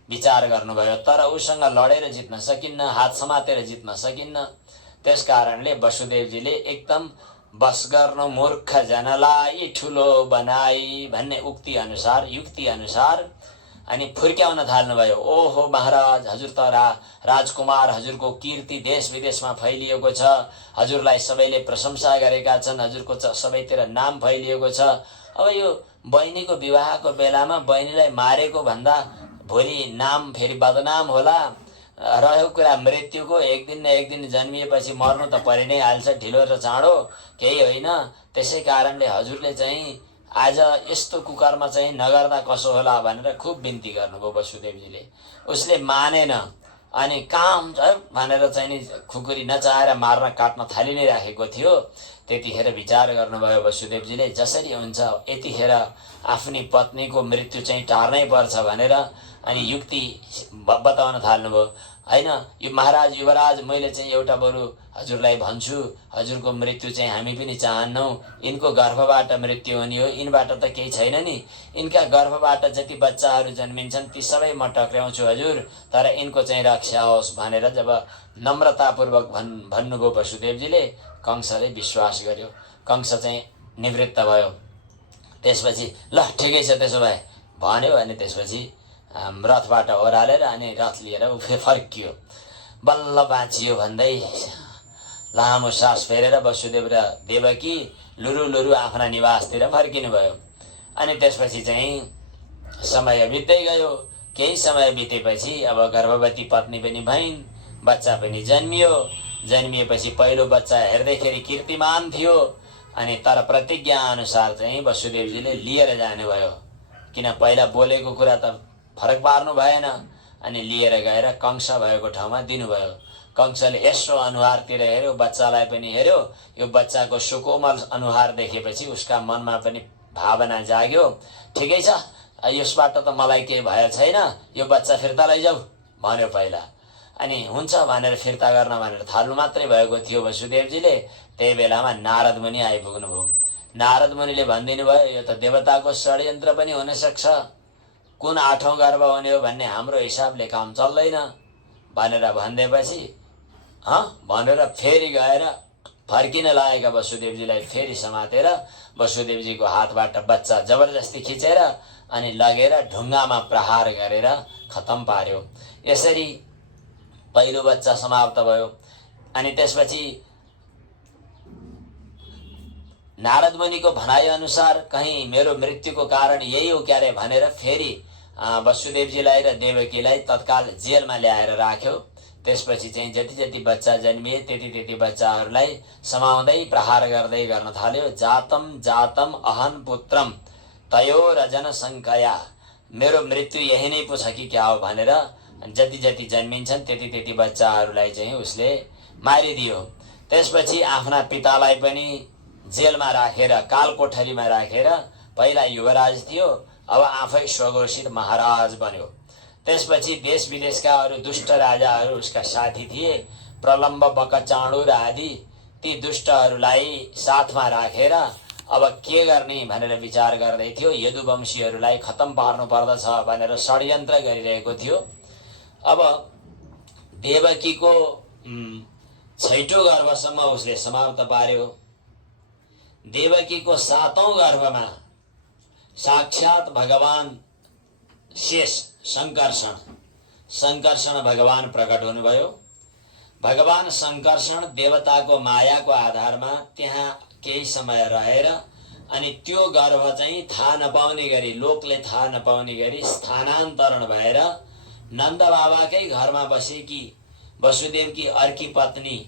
विचार गर्नुभयो। तर उसँग लडेर जित्न सकिन्न, हात समातेर जित्न सकिन्न। त्यस कारणले वसुदेवजीले एकदम बस गर्नु मूर्ख जनलाई ठुलो बनाई भन्ने युक्ति अनुसार अनि फुर्क्याउन थाल्नुभयो। ओहो महाराज, हजुर त राजकुमार, हजुरको कीर्ति देश विदेशमा फैलिएको छ, हजुरलाई सबैले प्रशंसा गरेका छन्, हजुरको सबैतिर नाम फैलिएको छ। अब यो बहिनीको विवाहको बेलामा बहिनीलाई मारेको भन्दा भोलि नाम फेरि बदनाम होला। रह्यो कुरा मृत्युको, एक दिन न एक दिन जन्मिएपछि मर्नु त परि नै हाल्छ, ढिलो र चाँडो केही होइन। त्यसै कारणले हजुरले चाहिँ आज यस्तो कुकर्म चाहिँ नगर्दा कसो होला भनेर खुब बिन्ती गर्नुभयो वसुदेवजीले। उसले मानेन अनि काम भनेर चाहिँ नि खुकुरी नचाहेर मार्न काट्न थालि नै राखेको थियो। त्यतिखेर विचार गर्नुभयो वसुदेवजीले, जसरी हुन्छ यतिखेर आफ्नी पत्नीको मृत्यु चाहिँ टार्नै पर्छ भनेर अनि युक्ति बताउन थाल्नुभयो। हैन, यो महाराज युवराज, मैले चाहिँ एउटा बरु हजुरलाई भन्छु, हजुरको मृत्यु चाहिँ हामी पनि चाहन्नौ। यिनको गर्भबाट मृत्यु हुने हो, यिनबाट त केही छैन नि। यिनका गर्भबाट जति बच्चाहरू जन्मिन्छन् ती सबै म टक्र्याउँछु हजुर, तर यिनको चाहिँ रक्षा होस् भनेर जब नम्रतापूर्वक भन्नुभयो वसुदेवजीले, कंसले विश्वास गर्यो। कंस चाहिँ निवृत्त भयो। त्यसपछि ल ठिकै छ त्यसो भए भन्यो। अनि त्यसपछि रथबाट ओह्रालेर अनि रथ लिएर फर्कियो। बल्ल बाँचियो भन्दै लामो सास फेरेर वसुदेव र देवकी लुरु लुरु आफ्ना निवासतिर फर्किनुभयो। अनि त्यसपछि चाहिँ समय बित्दै गयो। केही समय बितेपछि अब गर्भवती पत्नी पनि भइन्, बच्चा पनि जन्मियो। जन्मिएपछि पहिलो बच्चा हेर्दैखेरि कीर्तिमान थियो। अनि तर प्रतिज्ञा अनुसार चाहिँ वसुदेवजीले लिएर जानुभयो, किन पहिला बोलेको कुरा त फरक पार्नु भएन। अनि लिएर गएर कंस भएको ठाउँमा दिनुभयो। कंसले यसो अनुहारतिर हेऱ्यो, बच्चालाई पनि हेऱ्यो। यो बच्चाको सुकोमल अनुहार देखेपछि उसका मनमा पनि भावना जाग्यो, ठिकै छ, यसबाट त मलाई केही भयो छैन, यो बच्चा फिर्ता लैजाऊ भन्यो पहिला। अनि हुन्छ भनेर फिर्ता गर्न भनेर थाल्नु मात्रै भएको थियो वसुदेवजीले। त्यही बेलामा नारद मुनि आइपुग्नुभयो। नारद मुनिले भनिदिनु भयो, यो त देवताको षड्यन्त्र पनि हुनसक्छ, कुन 8औं गर्भ हुने हो भन्ने हाम्रो हिसाबले काम चल्दैन भनेर भनिदिएपछि भनेर फेरि गएर फर्किन लागेका वसुदेवजीलाई फेरि समातेर वसुदेवजीको हातबाट बच्चा जबरजस्ती खिचेर अनि लगेर ढुङ्गामा प्रहार गरेर खतम पार्यो। यसरी पहिलो बच्चा समाप्त भयो। अनि त्यसपछि नारद मुनिको भनाइ अनुसार कहीं मेरो मृत्युको कारण यही हो क्यारे भनेर फेरि वसुदेवजीलाई र देवकीलाई तत्काल जेलमा ल्याएर राख्यो। त्यसपछि चाहिँ जति जति बच्चा जन्मिए त्यति त्यति बच्चाहरूलाई समाउँदै प्रहार गर्दै गर्न थाल्यो। जातम जातम अहन पुत्रम तयोरजन शङ्कया, मेरो मृत्यु यही नै पो छ कि क्या हो भनेर जति जति जन्मिन्छन् त्यति त्यति बच्चाहरूलाई चाहिँ उसले मारिदियो। त्यसपछि आफ्ना पितालाई पनि जेलमा राखेर कालकोठरीमा राखेर, पहिला युवराज थियो अब आफै स्वघोषित महाराज बन्यो। त्यसपछि देश विदेशका अरू दुष्ट राजाहरू उसका साथी थिए, प्रलम्ब बकचाँडु र आदि, ती दुष्टहरूलाई साथमा राखेर अब के गर्ने भनेर विचार गर्दै थियो। यदुवंशीहरूलाई खत्तम पार्नु पर्दछ भनेर षड्यन्त्र गरिरहेको थियो। अब देवकीको 6औं गर्भसम्म उसले समाप्त पार्यो। देवकीको 7औं गर्भमा साक्षात भगवान शेष शङ्कर्षण भगवान प्रकट हुनुभयो। भगवान शङ्कर्षण देवताको मायाको आधारमा त्यहाँ केही समय रहेर अनि त्यो गर्भ चाहिँ थाहा नपाउने गरी, लोकले थाहा नपाउने गरी स्थानान्तरण भएर नन्द बाबाकै घरमा बसेकी वसुदेवकी अर्की पत्नी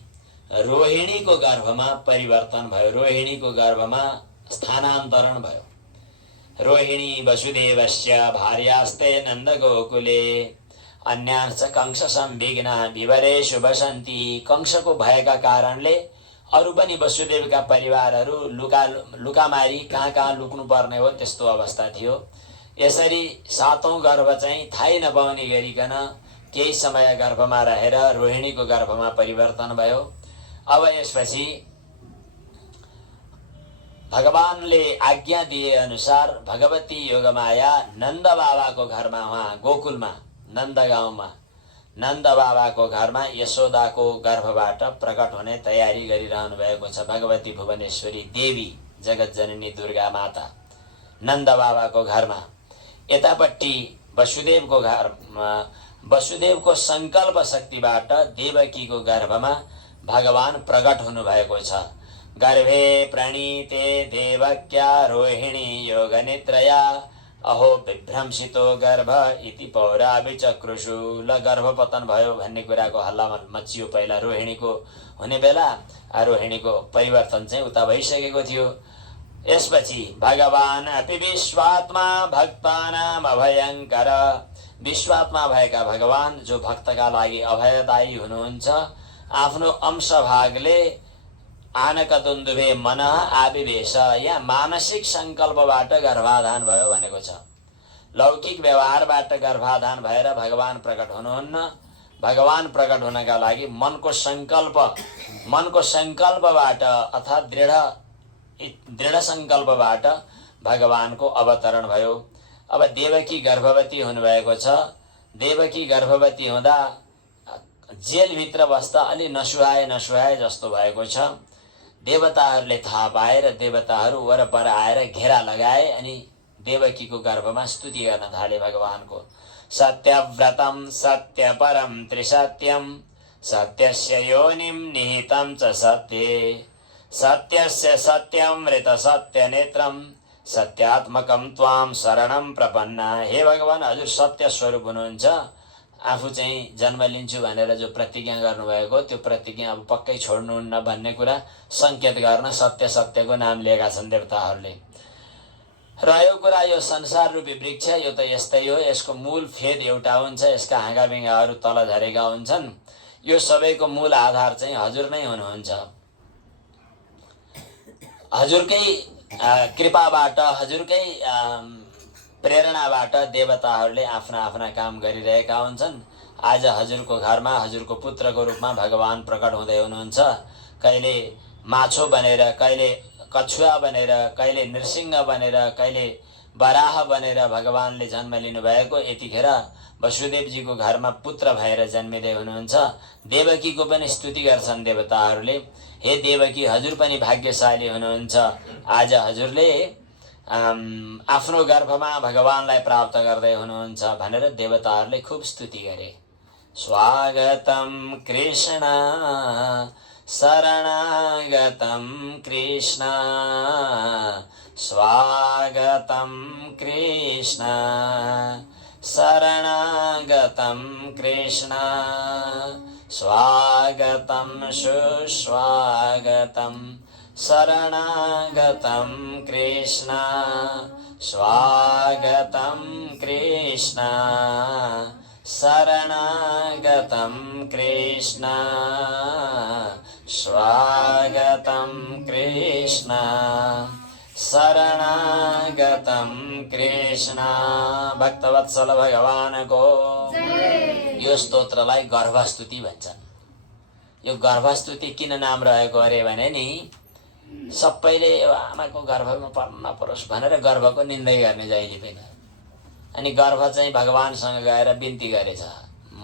रोहिणीको गर्भमा परिवर्तन भयो, रोहिणीको गर्भमा स्थानान्तरण भयो। रोहिणी वसुदेवस्य भार्यास्ते नन्द गोकुले अन्यांश कंस संविघ्ना विवरेषु बसन्ती। कंसको भयका कारणले अरू पनि वसुदेवका परिवारहरू लुकामारी कहाँ लुक्नु पर्ने हो त्यस्तो अवस्था थियो। यसरी 7औं गर्भ चाहिँ थाहै नपाउने गरिकन केही समय गर्भमा रहेर रोहिणीको गर्भमा परिवर्तन भयो। अब यसपछि भगवानले आज्ञा दिए अनुसार भगवती योगमाया नन्द बाबाको घरमा, उहाँ गोकुलमा नन्द गाउँमा नन्द बाबाको घरमा यशोदाको गर्भबाट प्रकट हुने तयारी गरिरहनु भएको छ। भगवती भुवनेश्वरी देवी जगतजननी दुर्गा माता नन्द बाबाको घरमा। यतापट्टि वसुदेवको घरमा वसुदेवको संकल्प शक्तिबाट देवकीको गर्भमा भगवान प्रकट हुनु भएको छ। गर्भे प्रणीते देवक्या रोहिणी योगनिद्रया अहो विभ्रंसितो गर्भ इति पौरा विचक्रुषु। ल गर्भपतन भयो भन्ने कुराको हल्ला मचियो पहिला रोहिणीको हुने बेला। रोहिणीको परिवर्तन चाहिँ उता भइसकेको थियो। यसपछि भगवान अपि विश्वात्मा भक्तानाम अभयङ्कर, विश्वात्मा भएका भगवान जो भक्तका लागि अभयदायी हुनुहुन्छ, आफ्नो अंश भागले आनकदुन्दुभे मन आविवेश, यहाँ मानसिक संकल्पबाट गर्भाधान भयो भनेको छ। लौकिक व्यवहारबाट गर्भाधान भएर भगवान प्रकट हुनुहुन्न। भगवान प्रकट हुनका लागि मनको संकल्पबाट अर्थात् दृढ संकल्पबाट भगवानको अवतरण भयो। अब देवकी गर्भवती हुनुभएको छ। देवकी गर्भवती हुँदा जेलभित्र बस्दा अलि नसुहाए जस्तो भएको छ। देवताहरूले थाहा पाएर देवताहरू वरपर आएर घेरा लगाए अनि देवकीको गर्भमा स्तुति गर्न थाले भगवानको। सत्यव्रतम सत्यपरम त्रिसत्यम सत्यस्य योनिं निहितं च सत्ये सत्यस्य सत्यमृत सत्यनेत्रम सत्यात्मकम त्वाम शरणम प्रपन्ना। हे भगवान, हजुर सत्य स्वरूप हुनुहुन्छ। आफू चाहिँ जन्म लिन्छु भनेर जो प्रतिज्ञा गर्नुभएको त्यो प्रतिज्ञा अब पक्कै छोड्नुहुन्न भन्ने कुरा सङ्केत गर्न सत्यको नाम लिएका छन् देवताहरूले। रह्यो कुरा यो संसार रूपी वृक्ष, यो त यस्तै हो। यसको मूल फेद एउटा हुन्छ, यसका हाँगाबिङ्गाहरू तल झरेका हुन्छन्। यो सबैको मूल आधार चाहिँ हजुर नै हुनुहुन्छ। हजुरकै कृपाबाट, हजुरकै प्रेरणाबाट देवताहरूले आफ्ना आफ्ना काम गरिरहेका हुन्छन्। आज हजुरको घरमा हजुरको पुत्रको रूपमा भगवान प्रकट हुँदै हुनुहुन्छ। कहिले माछो बनेर, कहिले कछुवा बनेर, कहिले नृसिंह बनेर, कहिले बराह बनेर भगवानले जन्म लिनुभएको। यतिखेर वसुदेवजीको घरमा पुत्र भएर जन्मिँदै हुनुहुन्छ। देवकीको पनि स्तुति गर्छन् देवताहरूले। हे देवकी, हजुर पनि भाग्यशाली हुनुहुन्छ। आज हजुरले आफ्नो गर्भमा भगवानलाई प्राप्त गर्दै हुनुहुन्छ भनेर देवताहरूले खूब स्तुति गरे। स्वागतम कृष्ण शरणागतम कृष्ण, स्वागतम कृष्ण शरणागतम कृष्ण, स्वागतम सुस्वागतम शरणागतम कृष्ण, स्वागतम कृष्ण शरणागतम कृष्ण, स्वागतम कृष्ण शरणागतम कृष्ण। भक्तवत्सल भगवानको यो स्तोत्रलाई गर्भस्तुति भन्छन्। यो गर्भस्तुति किन नाम रहेको अरे भने नि, सबैले आमाको गर्भमा पर्न नपरोस् भनेर गर्भको निन्दै गर्ने जहिले पनि। अनि गर्भ चाहिँ भगवानसँग गएर बिन्ती गरेछ,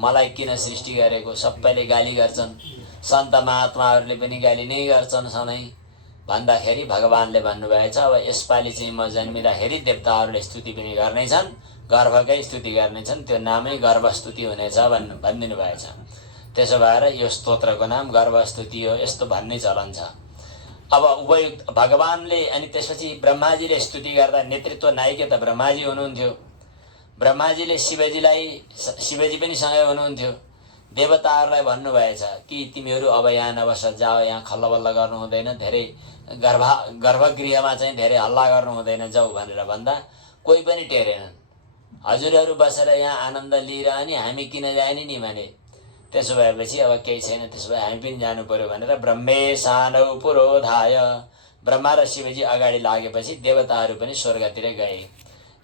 मलाई किन सृष्टि गरेको। सबैले गाली गर्छन्, सन्त महात्माहरूले पनि गाली नै गर्छन् सधैँ। भन्दाखेरि भगवानले भन्नुभएछ, अब यसपालि चाहिँ म जन्मिँदाखेरि देवताहरूले स्तुति पनि गर्नेछन्, गर्भकै स्तुति गर्नेछन्, त्यो नामै गर्भस्तुति हुनेछ भनिदिनु भएछ। त्यसो भएर यो स्तोत्रको नाम गर्भस्तुति हो, यस्तो भन्ने चलन छ। अब उपयुक्त भगवानले अनि त्यसपछि ब्रह्माजीले स्तुति गर्दा नेतृत्व नायिके त ब्रह्माजी हुनुहुन्थ्यो। ब्रह्माजीले शिवजी पनि सँगै हुनुहुन्थ्यो। देवताहरूलाई भन्नुभएछ कि तिमीहरू अब यहाँ नबस, जाओ, यहाँ खल्लबल्ल गर्नु हुँदैन, धेरै गर्भगृहमा चाहिँ धेरै हल्ला गर्नु हुँदैन, जाऊ भनेर भन्दा कोही पनि टेरेनन्। हजुरहरू बसेर यहाँ आनन्द लिइरहने, हामी किन जाने नि भने। त्यसो भएपछि अब केही छैन, त्यसो भए हामी पनि जानु पर्यो भनेर ब्रह्मेशानौ पुरोधाय, ब्रह्मा र शिवजी अगाडि लागेपछि देवताहरू पनि स्वर्गतिर गए।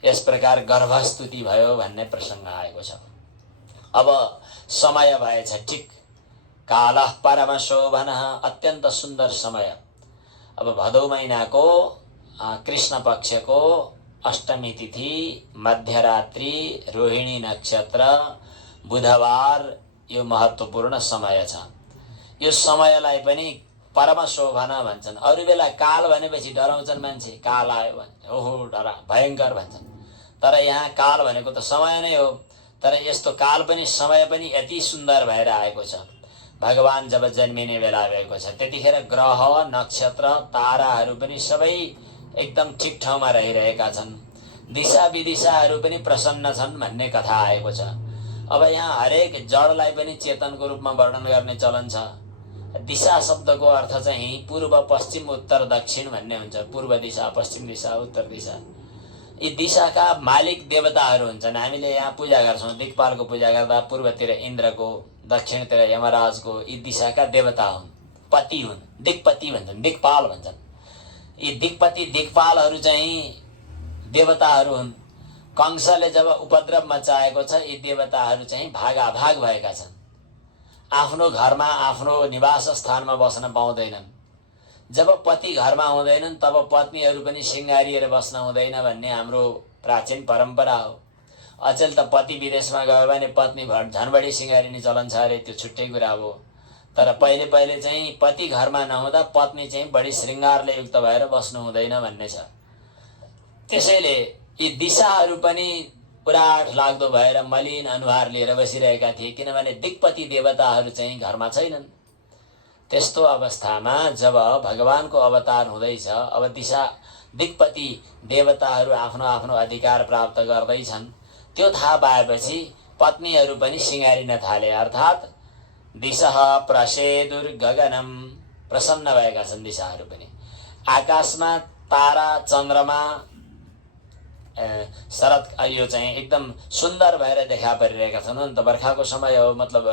यस प्रकार गर्भस्तुति भयो भन्ने प्रसङ्ग आएको छ। अब समय भएछ ठिक, कालः परम शोभनः, अत्यन्त सुन्दर समय। अब भदौ महिनाको कृष्ण पक्षको अष्टमी तिथि, मध्यरात्रि, रोहिणी नक्षत्र, बुधबार, यो महत्त्वपूर्ण समय छ। यो समयलाई पनि परम शोभना भन्छन्। अरू बेला काल भनेपछि डराउँछन् मान्छे, काल आयो भने ओहो डरा भयङ्कर भन्छन्। तर यहाँ काल भनेको त समय नै हो। तर यस्तो काल पनि समय पनि यति सुन्दर भएर आएको छ। भगवान जब जन्मिने बेला भएको छ त्यतिखेर ग्रह नक्षत्र ताराहरू पनि सबै एकदम ठिक ठाउँमा रहिरहेका छन्। दिशा विदिशाहरू पनि प्रसन्न छन् भन्ने कथा आएको छ। अब यहाँ हरेक जडलाई पनि चेतनको रूपमा वर्णन गर्ने चलन छ। दिशा शब्दको अर्थ चाहिँ पूर्व पश्चिम उत्तर दक्षिण भन्ने हुन्छ। पूर्व दिशा, पश्चिम दिशा, उत्तर दिशा। यी दिशाका मालिक देवताहरू हुन्छन्। हामीले यहाँ पूजा गर्छौँ, दिक्पालको पूजा गर्दा पूर्वतिर इन्द्रको, दक्षिणतिर यमराजको, यी दिशाका देवता हुन्, पति हुन्, दिक्पति भन्छन्, दिक्पाल भन्छन्। यी दिक्पति दिक्पालहरू चाहिँ देवताहरू हुन्। कंसले जब उपद्रव मचाएको छ यी देवताहरू चाहिँ भागाभाग भएका छन्। आफ्नो घरमा, आफ्नो निवास स्थानमा बस्न पाउँदैनन्। जब पति घरमा हुँदैनन् तब पत्नीहरू पनि सिँगारिएर बस्न हुँदैन भन्ने हाम्रो प्राचीन परम्परा हो। अचेल त पति विदेशमा गयो भने पत्नी झन् बढी सिँगारिने चलन छ अरे, त्यो छुट्टै कुरा हो। तर पहिले पहिले चाहिँ पति घरमा नहुँदा पत्नी चाहिँ बढी श्रृङ्गारले युक्त भएर बस्नु हुँदैन भन्ने छ। त्यसैले यी दिशाहरू पनि उराठ लाग्दो भएर मलिन अनुहार लिएर बसिरहेका थिए, किनभने दिक्पति देवताहरू चाहिँ घरमा छैनन्। त्यस्तो अवस्थामा जब भगवानको अवतार हुँदैछ, अब दिक्पति देवताहरू आफ्नो आफ्नो अधिकार प्राप्त गर्दैछन्, त्यो थाहा पाएपछि पत्नीहरू पनि सिँगारिन थाले। अर्थात् दिशः प्रसेदुर्गगनम, प्रसन्न भएका छन् दिशाहरू पनि। आकाशमा तारा चन्द्रमा शरद यो चाहिँ एकदम सुन्दर भएर देखा परिरहेका छन्। हुन त बर्खाको समय हो, मतलब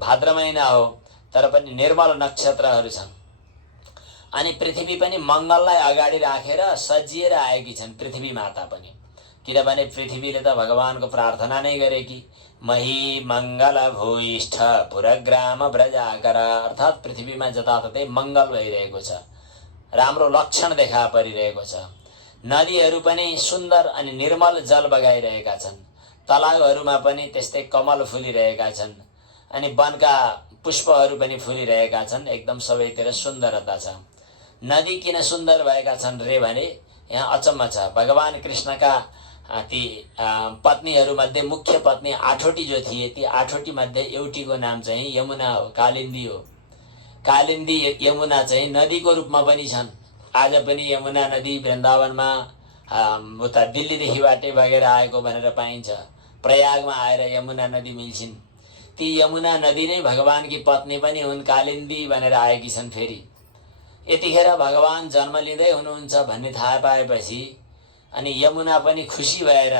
भाद्र महिना हो, तर पनि निर्मल नक्षत्रहरू छन्। अनि पृथ्वी पनि मङ्गललाई अगाडि राखेर सजिएर आएकी छन्, पृथ्वी माता पनि। किनभने पृथ्वीले त भगवानको प्रार्थना नै गरेकी, मही मङ्गल भूइष्ठ पुरग्राम ब्रजाकर, अर्थात् पृथ्वीमा जताततै मङ्गल भइरहेको छ, राम्रो लक्षण देखा परिरहेको छ। नदीहरू पनि सुन्दर अनि निर्मल जल बगाइरहेका छन्, तलाउहरूमा पनि त्यस्तै कमल फुलिरहेका छन्, अनि वनका पुष्पहरू पनि फुलिरहेका छन्, एकदम सबैतिर सुन्दरता छ। नदी किन सुन्दर भएका छन् रे भने यहाँ अचम्म छ। भगवान कृष्णका ती पत्नीहरूमध्ये मुख्य पत्नी आठवटी जो थिए, ती आठवटी मध्ये एउटीको नाम चाहिँ यमुना हो, कालिन्दी हो। कालिन्दी यमुना चाहिँ नदीको रूपमा पनि छन्। आज पनि यमुना नदी वृन्दावनमा उता दिल्लीदेखिबाटै बगेर आएको भनेर पाइन्छ। प्रयागमा आएर यमुना नदी मिल्छिन्। ती यमुना नदी नै भगवानकी पत्नी पनि हुन्, कालिन्दी भनेर आएकी छन्। फेरि यतिखेर भगवान जन्म लिँदै हुनुहुन्छ भन्ने थाहा पाएपछि अनि यमुना पनि खुसी भएर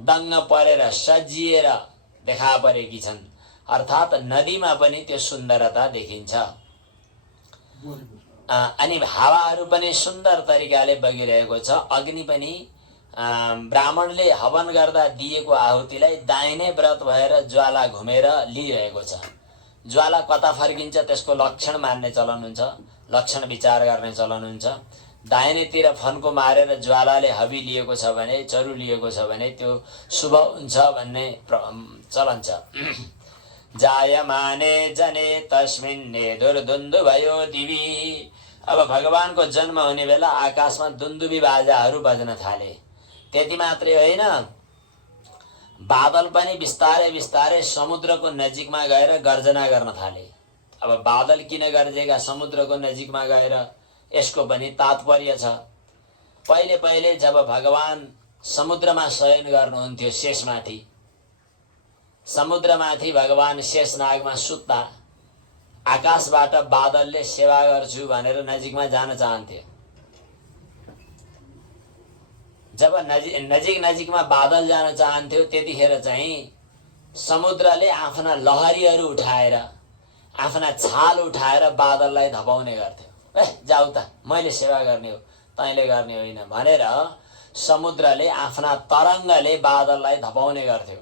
दङ्ग परेर सजिएर देखा परेकी छन्। अर्थात् नदीमा पनि त्यो सुन्दरता देखिन्छ। अनि हावाहरू पनि सुन्दर तरिकाले बगिरहेको छ। अग्नि पनि ब्राह्मणले हवन गर्दा दिएको आहुतिलाई दाहिने व्रत भएर ज्वाला घुमेर लिइरहेको छ। ज्वाला कता फर्किन्छ त्यसको लक्षण मान्ने चलन हुन्छ, लक्षण विचार गर्ने चलन हुन्छ। दाहिनेतिर फन्को मारेर ज्वालाले हवि लिएको छ भने, चरु लिएको छ भने त्यो शुभ हुन्छ भन्ने चलन छ। जायमाने जने तस्मिन्ने दुर्दुन्दु भयो दिवी। अब भगवानको जन्म हुने बेला आकाशमा दुन्दुबी बाजाहरू बज्न थाले। त्यति मात्रै होइन, बादल पनि बिस्तारै बिस्तारै समुद्रको नजिकमा गएर गर्जना गर्न थाले। अब बादल किन गर्जेका समुद्रको नजिकमा गएर, यसको पनि तात्पर्य छ। पहिले पहिले जब भगवान समुद्रमा शयन गर्नुहुन्थ्यो, शेषमाथि, समुद्रमाथि भगवान शेषनागमा सुत्दा आकाशबाट बादलले सेवा गर्छु भनेर नजिकमा जान चाहन्थे। जब नजिकमा बादल जान चाहन्थ्यो त्यतिखेर चाहिँ समुद्रले आफ्ना लहरीहरू उठाएर, आफ्ना छाल उठाएर बादललाई धपाउने गर्थ्यो। जाऊ त, मैले सेवा गर्ने हो, तैँले गर्ने होइन भनेर समुद्रले आफ्ना तरङ्गले बादललाई धपाउने गर्थ्यो।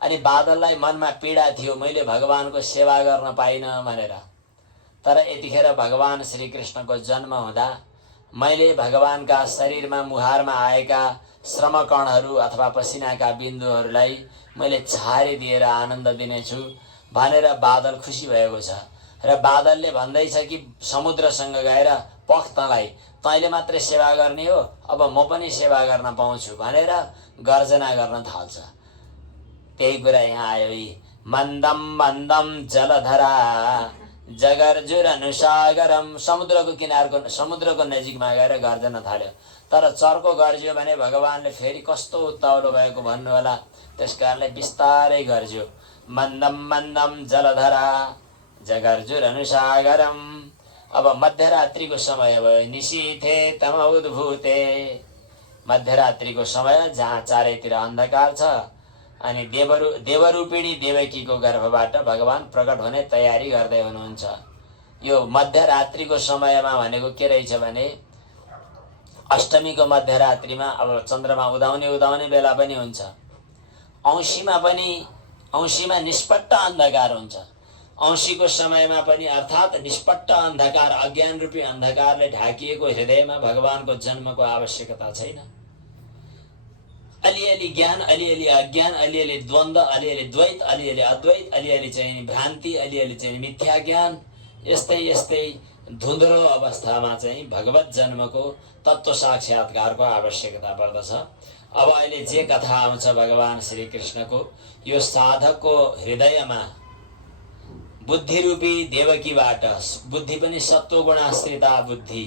अनि बादललाई मनमा पीडा थियो, मैले भगवानको सेवा गर्न पाइनँ भनेर। तर यतिखेर भगवान श्रीकृष्णको जन्म हुँदा मैले भगवानका शरीरमा मुहारमा आएका श्रमकणहरू अथवा पसिनाका बिन्दुहरूलाई मैले छारिदिएर आनन्द दिनेछु भनेर बादल खुसी भएको छ। र बादलले भन्दैछ कि समुद्रसँग गएर पख तँलाई, तैँले मात्रै सेवा गर्ने हो, अब म पनि सेवा गर्न पाउँछु भनेर गर्जना गर्न थाल्छ। त्यही कुरा यहाँ आयो। मन्दम मन्दम जलधरा जगर्जुर अनुसागरम। समुद्रको किनारको, समुद्रको नजिकमा गएर गर्जन थाल्यो। तर चर्को गर्ज्यो भने भगवानले फेरि कस्तो उत्ताउलो भएको भन्नु होला, त्यस कारणले बिस्तारै गर्ज्यो। मन्दम मन्दम जलधरा जगर्जुर अनुसागरम। अब मध्यरात्रिको समय भयो। निशीथे तम उद्भूते। मध्यरात्रिको समय जहाँ चारैतिर अन्धकार छ अनि देवरूपिणी देवकीको गर्भबाट भगवान प्रकट हुने तयारी गर्दै हुनुहुन्छ। यो मध्यरात्रिको समयमा भनेको के रहेछ भने अष्टमीको मध्यरात्रिमा अब चन्द्रमा उदाउने बेला पनि हुन्छ। औँसीमा निष्पट्ट अन्धकार हुन्छ। औँसीको समयमा पनि अर्थात् निष्पट्ट अन्धकार, अज्ञान रूपी अन्धकारले ढाकिएको हृदयमा भगवानको जन्मको आवश्यकता छैन। अलिअलि ज्ञान, अलिअलि अज्ञान, अलिअलि द्वन्द्व, अलिअलि द्वैत, अलिअलि अद्वैत, अलिअलि चाहिँ भ्रान्ति, अलिअलि चाहिँ मिथ्या ज्ञान, यस्तै यस्तै धुन्द्रो अवस्थामा चाहिँ भगवत जन्मको तत्त्व साक्षात्कारको आवश्यकता पर्दछ। अब अहिले जे कथा आउँछ भगवान श्री कृष्णको, यो साधकको हृदयमा बुद्धिरूपी देवकीबाट, बुद्धि पनि सत्वगुणाश्रिता बुद्धि,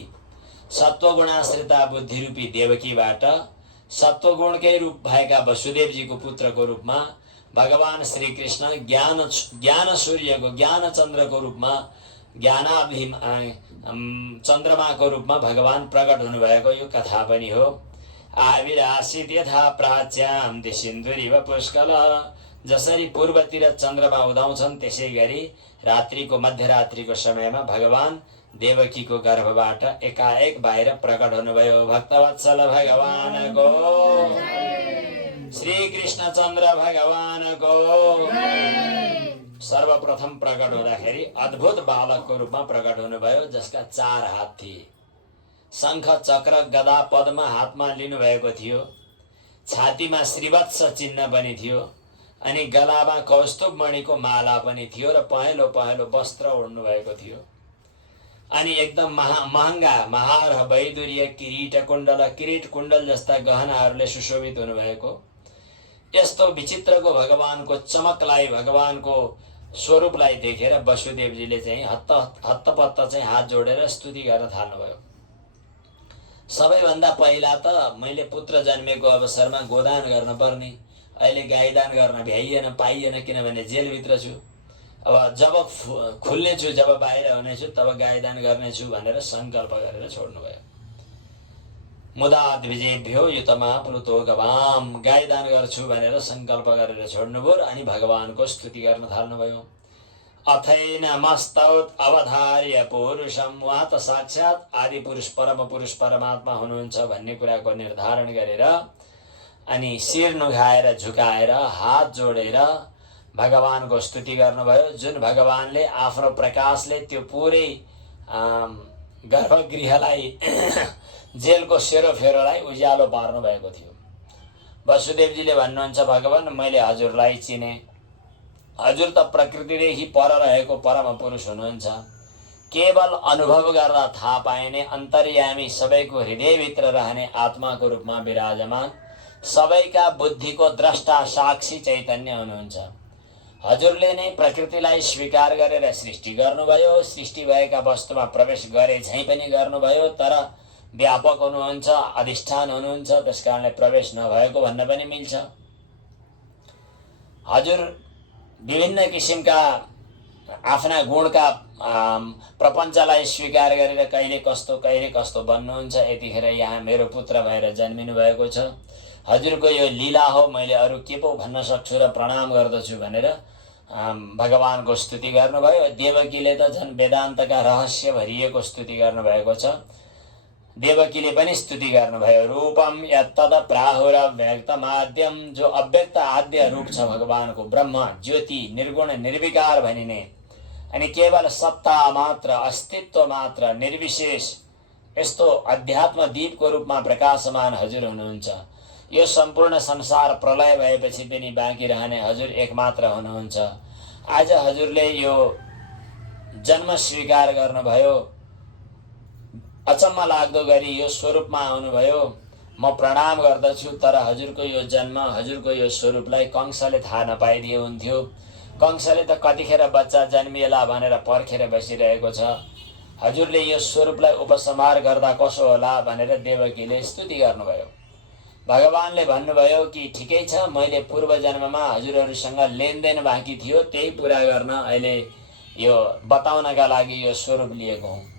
सत्वगुणाश्रिता बुद्धिरूपी देवकीबाट सत्वगुणकै रूप भएका वसुदेवजीको पुत्रको रूपमा भगवान श्री कृष्ण ज्ञान सूर्यको, ज्ञान चन्द्रको रूपमा, ज्ञानाभिम चन्द्रमाको रूपमा भगवान प्रकट हुनुभएको यो कथा पनि हो। आविरासित यथा प्राच्यां दिसिन्दुरिव पुष्कल, जसरी पूर्वतिर चन्द्रमा उदाउँछन् त्यसै गरी रात्रिको मध्यरात्रिको समयमा भगवान देवकीको गर्भबाट एकाएक बाहिर प्रकट हुनुभयो। भक्तवत्सल भगवानको, श्री कृष्ण चन्द्र भगवानको सर्वप्रथम प्रकट हुँदाखेरि अद्भुत बालकको रूपमा प्रकट हुनुभयो, जसका 4 हात थिए। शङ्ख चक्र गदा पद्म हातमा लिनुभएको थियो, छातीमा श्रीवत्स चिन्ह पनि थियो, अनि गलामा कौस्तुभ मणिको माला पनि थियो र पहेँलो पहेँलो वस्त्र ओढ्नु भएको थियो। अनि एकदम महँगा महार वैदुर्य किरीट कुण्डल जस्ता गहनाहरूले सुशोभित हुनुभएको, यस्तो विचित्रको भगवानको चमकलाई, भगवानको स्वरूपलाई देखेर वसुदेवजीले चाहिँ हत्तपत्त चाहिँ हात जोडेर स्तुति गर्न थाल्नुभयो। सबैभन्दा पहिला त मैले पुत्र जन्मेको अवसरमा गोदान गर्न पर्ने, अहिले गाईदान गर्न भ्याइएन, पाइएन, किनभने जेलभित्र छु। अब जब खुल्ने छु, जब बाहिर हुनेछु, तब गाईदान गर्नेछु भनेर सङ्कल्प गरेर छोड्नुभयो। मुदा द्विजेभ्यो युतमा प्लुतो गवाम, गाईदान गर्छु भनेर सङ्कल्प गरेर छोड्नुभयो र अनि भगवानको स्तुति गर्न थाल्नुभयो। अथैन मस्तौत अवधार्य पुरुषम, उहाँ त साक्षात् आदि पुरुष परम पुरुष परमात्मा हुनुहुन्छ भन्ने कुराको निर्धारण गरेर अनि शिर नुघाएर झुकाएर हात जोडेर भगवानको स्तुति गर्नुभयो। जुन भगवानले आफ्नो प्रकाशले त्यो पुरै गर्भगृहलाई जेलको सेरोफेरोलाई उज्यालो पार्नु भएको थियो। वसुदेवजीले भन्नुहुन्छ, भगवान मैले हजुरलाई चिने, हजुर त प्रकृतिदेखि पर रहेको परम पुरुष हुनुहुन्छ, केवल अनुभव गर्दा थाहा पाइने अन्तर्यामी, सबैको हृदयभित्र रहने आत्माको रूपमा विराजमान, सबैका बुद्धिको द्रष्टा साक्षी चैतन्य हुनुहुन्छ। हजुरले नै प्रकृतिलाई स्वीकार गरेर सृष्टि गर्नुभयो, सृष्टि भएका वस्तुमा प्रवेश गरे झैँ पनि गर्नुभयो, तर व्यापक हुनुहुन्छ, अधिष्ठान हुनुहुन्छ, त्यस कारणले प्रवेश नभएको भन्न पनि मिल्छ। हजुर विभिन्न किसिमका आफ्ना गुणका प्रपञ्चलाई स्वीकार गरेर कहिले कस्तो बन्नुहुन्छ। यतिखेर यहाँ मेरो पुत्र भएर जन्मिनु भएको छ, हजुरको यो लीला हो, मैले अरू के पो भन्न सक्छु र प्रणाम गर्दछु भनेर भगवानको स्तुति गर्नुभयो। देवकीले त झन् वेदान्तका रहस्य भरिएको स्तुति गर्नुभएको छ। देवकीले पनि स्तुति गर्नुभयो। रूपम यत्तद प्राहुर व्यक्तमाद्यम, जो अव्यक्त आद्य रूप छ भगवानको, ब्रह्म ज्योति निर्गुण निर्विकार भनिने, अनि केवल सत्ता मात्र, अस्तित्व मात्र, निर्विशेष, यस्तो अध्यात्म दीपको रूपमा प्रकाशमान हजुर हुनुहुन्छ। यो सम्पूर्ण संसार प्रलय भएपछि पनि बाँकी रहने हजुर एकमात्र हुनुहुन्छ। आज हजुरले यो जन्म स्वीकार गर्नुभयो, अचम्म लाग्दो गरी यो स्वरूपमा आउनुभयो, म प्रणाम गर्दछु। तर हजुरको यो जन्म, हजुरको यो स्वरूपलाई कंसले थाहा नपाइदिए हुन्थ्यो। कंसले त कतिखेर बच्चा जन्मिएला भनेर पर्खेर बसिरहेको छ। हजुरले यो स्वरूपलाई उपसंहार गर्दा कसो होला भनेर देवकीले स्तुति गर्नुभयो। भगवानले भन्नुभयो कि ठिकै छ, मैले पूर्व जन्ममा हजुरहरूसँग लेनदेन बाँकी थियो, त्यही पुरा गर्न अहिले यो बताउनका लागि यो स्वरूप लिएको हुँ।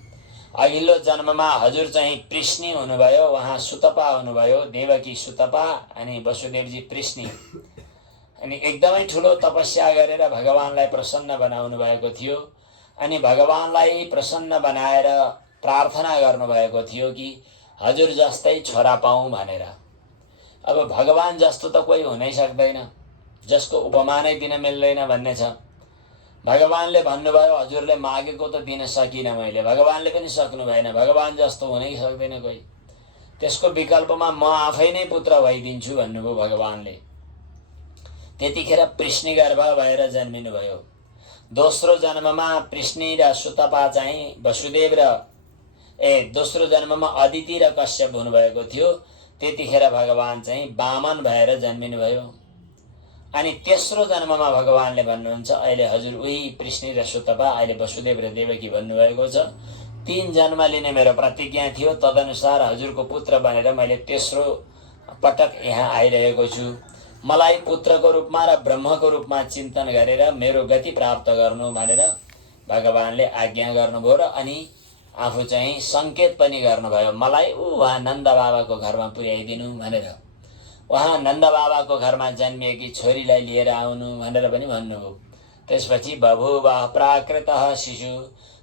अघिल्लो जन्ममा हजुर चाहिँ पृष्णी हुनुभयो, उहाँ सुतपा हुनुभयो, देवकी सुतपा अनि वसुदेवजी पृष्णी, अनि एकदमै ठुलो तपस्या गरेर भगवानलाई प्रसन्न बनाउनु भएको थियो। अनि भगवानलाई प्रसन्न बनाएर प्रार्थना गर्नुभएको थियो कि हजुर जस्तै छोरा पाऊँ भनेर। अब भगवान जस्तो त कोही हुनै सक्दैन, जसको उपमा नै दिन मिल्दैन भन्ने छ। भगवानले भन्नुभयो हजुरले मागेको त दिन सकिनँ मैले, भगवानले पनि सक्नु भएन, भगवान जस्तो हुनै सक्दैन कोही, त्यसको विकल्पमा म आफै नै पुत्र भइदिन्छु भन्नुभयो भगवानले। त्यतिखेर पृष्णी गर्भ भएर जन्मिनु भयो। दोस्रो जन्ममा पृष्णी र सुतपा चाहिँ वसुदेव र दोस्रो जन्ममा अदिति र कश्यप हुनुभएको थियो। त्यतिखेर भगवान चाहिँ वामन भएर जन्मिनु भयो। अनि तेस्रो जन्ममा भगवानले भन्नुहुन्छ अहिले हजुर उही पृष्णी र सुतपा अहिले वसुदेव र देवकी भन्नुभएको छ। 3 जन्म लिने मेरो प्रतिज्ञा थियो, तदनुसार हजुरको पुत्र बनेर मैले तेस्रो पटक यहाँ आइरहेको छु। मलाई पुत्रको रूपमा र ब्रह्मको रूपमा चिन्तन गरेर मेरो गति प्राप्त गर्नु भनेर भगवानले आज्ञा गर्नुभयो र अनि आफू चाहिँ सङ्केत पनि गर्नुभयो मलाई उहाँ नन्द बाबाको घरमा पुर्याइदिनु भनेर। उहाँ नन्द बाबाको घरमा जन्मिएकी छोरीलाई लिएर आउनु भनेर पनि भन्नुभयो। त्यसपछि बभुवः प्राकृतः शिशु,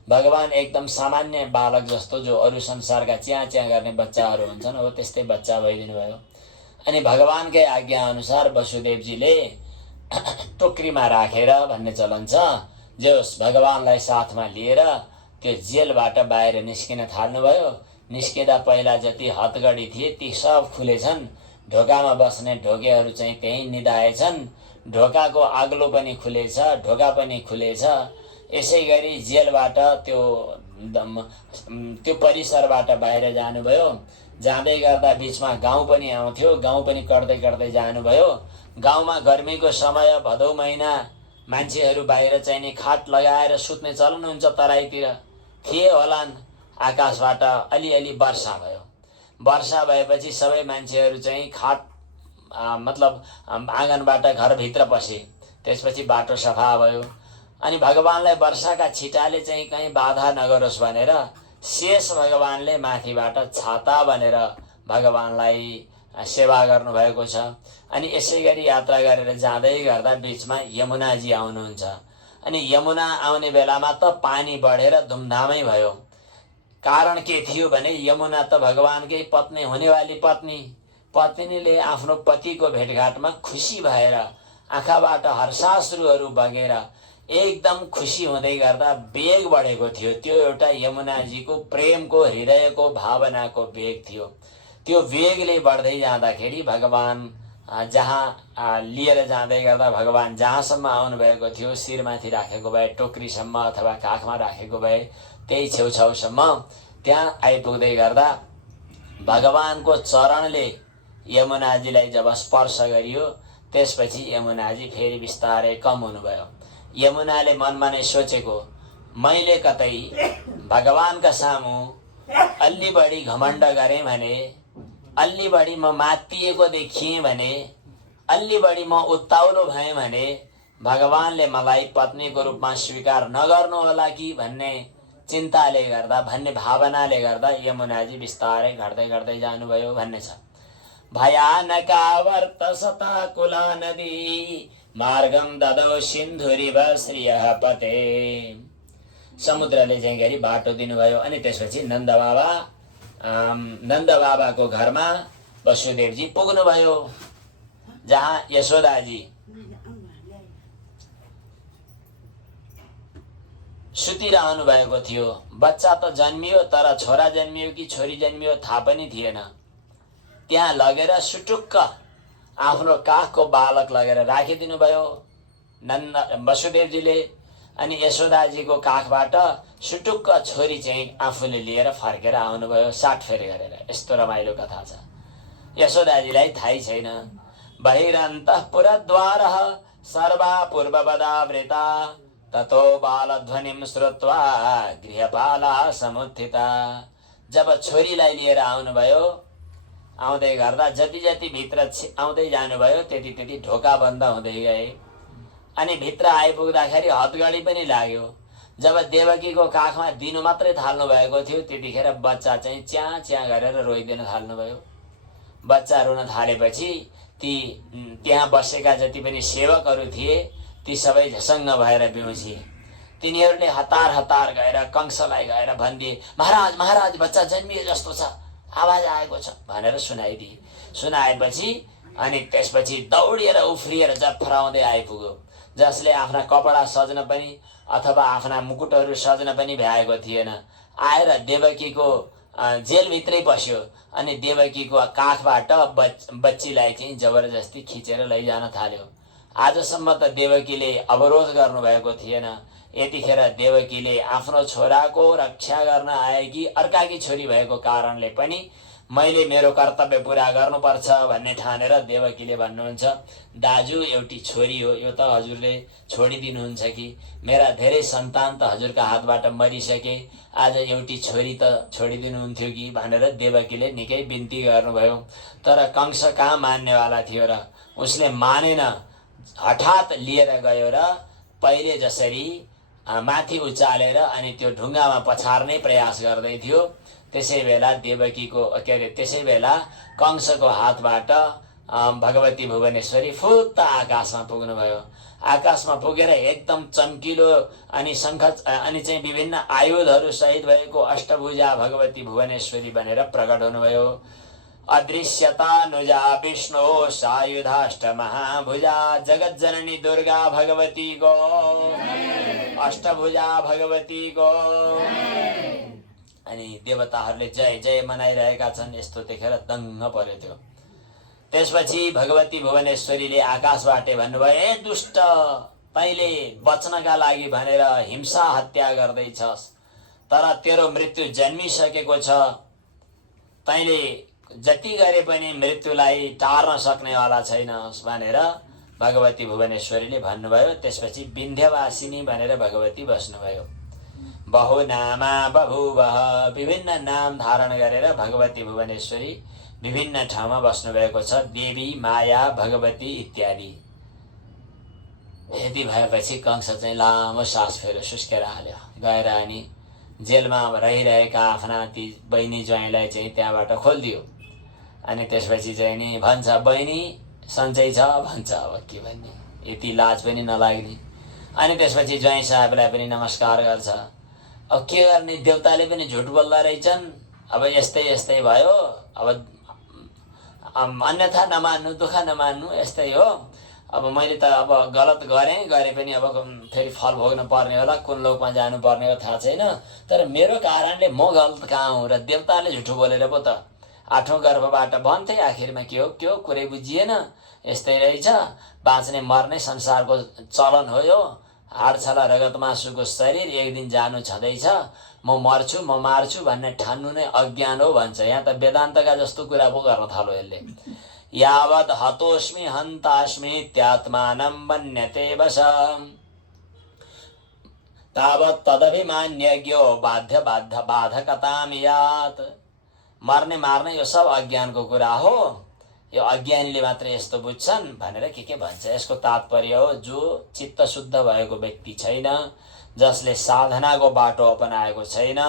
भगवान एकदम सामान्य बालक जस्तो जो अरू संसारका च्या च्या गर्ने बच्चाहरू हुन्छन् हो त्यस्तै बच्चा भइदिनु भयो। अनि भगवानकै आज्ञा अनुसार वसुदेवजीले टोकरीमा राखेर भन्ने चलन छ, जोस् भगवानलाई साथमा लिएर त्यो जेलबाट बाहिर निस्किन थाल्नुभयो। निस्किँदा पहिला जति हतगडी थिए ती सब खुलेछन्। ढोकामा बस्ने ढोकेहरू चाहिँ त्यहीँ निदाएछन्। ढोकाको अग्लो पनि खुलेछ, ढोका पनि खुलेछ। यसै गरी जेलबाट त्यो परिसरबाट बाहिर जानुभयो। जाँदै गर्दा बिचमा गाउँ पनि आउँथ्यो, गाउँ पनि कट्दै कट्दै जानुभयो। गाउँमा गर्मीको समय भदौ महिना मान्छेहरू बाहिर चाहिँ नि खाट लगाएर सुत्ने चलन हुन्छ तराईतिर, थिए होलान्। आकाशबाट अलिअलि वर्षा भयो। वर्षा भएपछि सबै मान्छेहरू चाहिँ खाट मतलब आँगनबाट घरभित्र पसे। त्यसपछि बाटो सफा भयो। अनि भगवानलाई वर्षाका छिटाले चाहिँ कहीँ बाधा नगरोस् भनेर शेष भगवानले माथिबाट छाता बनेर भगवानलाई सेवा गर्नुभएको छ। अनि यसै गरी यात्रा गरेर जाँदै गर्दा बिचमा यमुनाजी आउनुहुन्छ। अनि यमुना आउने बेलामा त पानी बढेर धुमधामै भयो। कारण के थियो भने यमुना त भगवानकै पत्नी हुनेवाली पत्नीले आफ्नो पतिको भेटघाटमा खुसी भएर आँखाबाट हर्षाश्रुहरू बगेर एकदम खुसी हुँदै गर्दा वेग बढेको थियो। त्यो एउटा यमुनाजीको प्रेमको हृदयको भावनाको वेग थियो। त्यो वेगले बढ्दै जाँदाखेरि भगवान जहाँ लिएर जाँदै गर्दा भगवान जहाँसम्म आउनुभएको थियो, शिरमाथि राखेको भए टोकरीसम्म अथवा काखमा राखेको भए त्यही छेउछाउसम्म त्यहाँ आइपुग्दै गर्दा भगवानको चरणले यमुनाजीलाई जब स्पर्श गरियो त्यसपछि यमुनाजी फेरि बिस्तारै कम हुनुभयो। यमुनाले मनमा नै सोचेको, मैले कतै भगवानका सामु अलि बढी घमण्ड गरेँ भने, अलि बढी म मात्तिएको देखिएँ भने, अलि बढी म उत्ताउलो भएँ भने भगवानले मलाई पत्नीको रूपमा स्वीकार नगर्नु होला कि भन्ने चिन्ताले गर्दा, भन्ने भावनाले गर्दा यमुनाजी बिस्तारै घट्दै घट्दै जानुभयो भन्ने छ। भयानका वर्तसता कुला नदी मार्गम ददौ सिन्धुरिव श्रियः पते। समुद्रले चाहिँ गरी बाटो दिनुभयो। अनि त्यसपछि नन्द बाबाको घरमा वसुदेवजी पुग्नुभयो, जहाँ यशोदाजी सुतिरहनु भएको थियो। बच्चा त जन्मियो, तर छोरा जन्मियो कि छोरी जन्मियो थाहा पनि थिएन। त्यहाँ लगेर सुटुक्क आफ्नो काखको बालक लगेर राखिदिनु भयो वसुदेवजीले। अनि यशोदाजीको काखबाट सुटुक्क छोरी चाहिँ आफूले लिएर फर्केर आउनुभयो साटफेर गरेर। यस्तो रमाइलो कथा छ। यशोदाजीलाई थाहै छैन। बहिरन्तःपुरद्वारः सर्वा पूर्ववदावृता ततो बालध्वनिं श्रुत्वा गृहपाला समुत्थिता। जब छोरीलाई लिएर आउनुभयो, आउँदै गर्दा जति जति भित्र आउँदै जानुभयो त्यति त्यति ढोका बन्द हुँदै गए। अनि भित्र आइपुग्दाखेरि हतगडी पनि लाग्यो। जब देवकीको काखमा दिनु मात्रै थाल्नु भएको थियो त्यतिखेर बच्चा चाहिँ च्या च्या गरेर रोइदिन थाल्नुभयो। बच्चा रुन थालेपछि त्यहाँ बसेका जति पनि सेवकहरू थिए ती सबै झसङ्ग भएर बिउजिए। तिनीहरूले हतार हतार गएर कंसलाई गएर भनिदिए, महाराज महाराज बच्चा जन्मिए जस्तो छ, आवाज आएको छ भनेर सुनाइदिए। सुनाएपछि अनि त्यसपछि दौडिएर उफ्रिएर जफराउँदै आइपुग्यो। जसले आफ्ना कपडा सज्न पनि अथवा आफ्ना मुकुटहरू सज्न पनि भ्याएको थिएन, आएर देवकीको जेलभित्रै बस्यो। अनि देवकीको काखबाट बच्चीलाई चाहिँ जबरजस्ती खिचेर लैजान थाल्यो। आजसम्म त देवकीले अवरोध गर्नुभएको थिएन, यतिखेर देवकीले आफ्नो छोराको रक्षा गर्न आएकी अर्काकी छोरी भएको कारणले पनि मैले मेरो कर्तव्य पुरा गर्नुपर्छ भन्ने ठानेर देवकीले भन्नुहुन्छ, दाजु एउटी छोरी हो, यो त हजुरले छोडिदिनुहुन्छ कि? मेरा धेरै सन्तान त हजुरका हातबाट मरिसके, आज एउटी छोरी त छोडिदिनुहुन्थ्यो कि भनेर देवकीले निकै बिन्ती गर्नुभयो। तर कंस कहाँ मान्नेवाला थियो र, उसले मानेन। हठात लिएर गयो र पहिले जसरी माथि उचालेर अनि त्यो ढुङ्गामा पछार्ने प्रयास गर्दै थियो, त्यसै बेला देवकीको त्यसै बेला कंसको हातबाट भगवती भुवनेश्वरी फुत्त आकाशमा पुग्नुभयो। आकाशमा पुगेर एकदम चम्किलो अनि अनि चाहिँ विभिन्न आयुधहरू सहित भएको अष्टभुजा भगवती भुवनेश्वरी बनेर प्रकट हुनुभयो। अदृश्यतानुजा विष्णु सायुधाष्ट महाभुजा जगज्जननी दुर्गा भगवती को, अष्टभुजा भगवती को। अनि देवताहरूले जय जय मनाइरहेका छन्। यस्तो देखेर दङ्ग पर्यो त्यो। त्यसपछि भगवती भुवनेश्वरीले आकाशबाटै भन्नुभयो, ए दुष्ट, तैँले बच्नका लागि भनेर हिंसा हत्या गर्दैछस्, तर तेरो मृत्यु जन्मिसकेको छ। तैँले जति गरे पनि मृत्युलाई टार्न सक्नेवाला छैनस् भनेर भगवती भुवनेश्वरीले भन्नुभयो। त्यसपछि विन्ध्यवासिनी भनेर भगवती बस्नुभयो। बहुनामा बभुवः, विभिन्न नाम धारण गरेर भगवती भुवनेश्वरी विभिन्न ठाउँमा बस्नुभएको छ। देवी, माया, भगवती इत्यादि। यति भएपछि कंस चाहिँ लामो सास फेर सुस्केर हाल्यो। गएर अनि जेलमा रहिरहेका आफ्ना ती बहिनी ज्वाइँलाई चाहिँ त्यहाँबाट खोलिदियो। अनि त्यसपछि चाहिँ नि भन्छ, बहिनी सन्चै छ भन्छ। अब के भन्ने, यति लाज पनि नलाग्ने। अनि त्यसपछि ज्वाइँ साहबलाई पनि नमस्कार गर्छ। अब के गर्ने, देवताले पनि झुट बोल्दा रहेछन्। अब यस्तै यस्तै भयो, अब अन्यथा नमान्नु, दुःख नमान्नु, यस्तै हो। अब मैले त अब गलत गरे पनि अब फेरि फल भोग्न पर्ने होला, कुन लोकमा जानु पर्ने हो थाहा छैन। तर मेरो कारणले म गलत कहाँ हुँ र देवताले झुठो बोलेर पो त आठौँ गर्भबाट भन्थे। आखिरमा के हो कुरै बुझिएन। यस्तै रहेछ, बाँच्ने मर्ने संसारको चलन हो यो। हाड छला रगत मासुको शरीर, एक दिन जानु छँदैछ। म मर्छु, म मार्छु भन्ने ठान्नु नै अज्ञान हो भन्छ। यहाँ त वेदान्तका जस्तो कुरा पो गर्न थाल्यो यसले। यावत् हतोस्मि हन्तास्मि त्यात्मानं मन्यते वश, तावत् तदभिमान्यज्ञो बाध्य बाधकतां यात्। मर्ने मार्ने यो सब अज्ञानको कुरा हो, यो अज्ञानीले मात्र यस्तो बुझ्छन् भनेर के भन्छ। यसको तात्पर्य हो, जो चित्त शुद्ध भएको व्यक्ति छैन, जसले साधनाको बाटो अपनाएको छैन,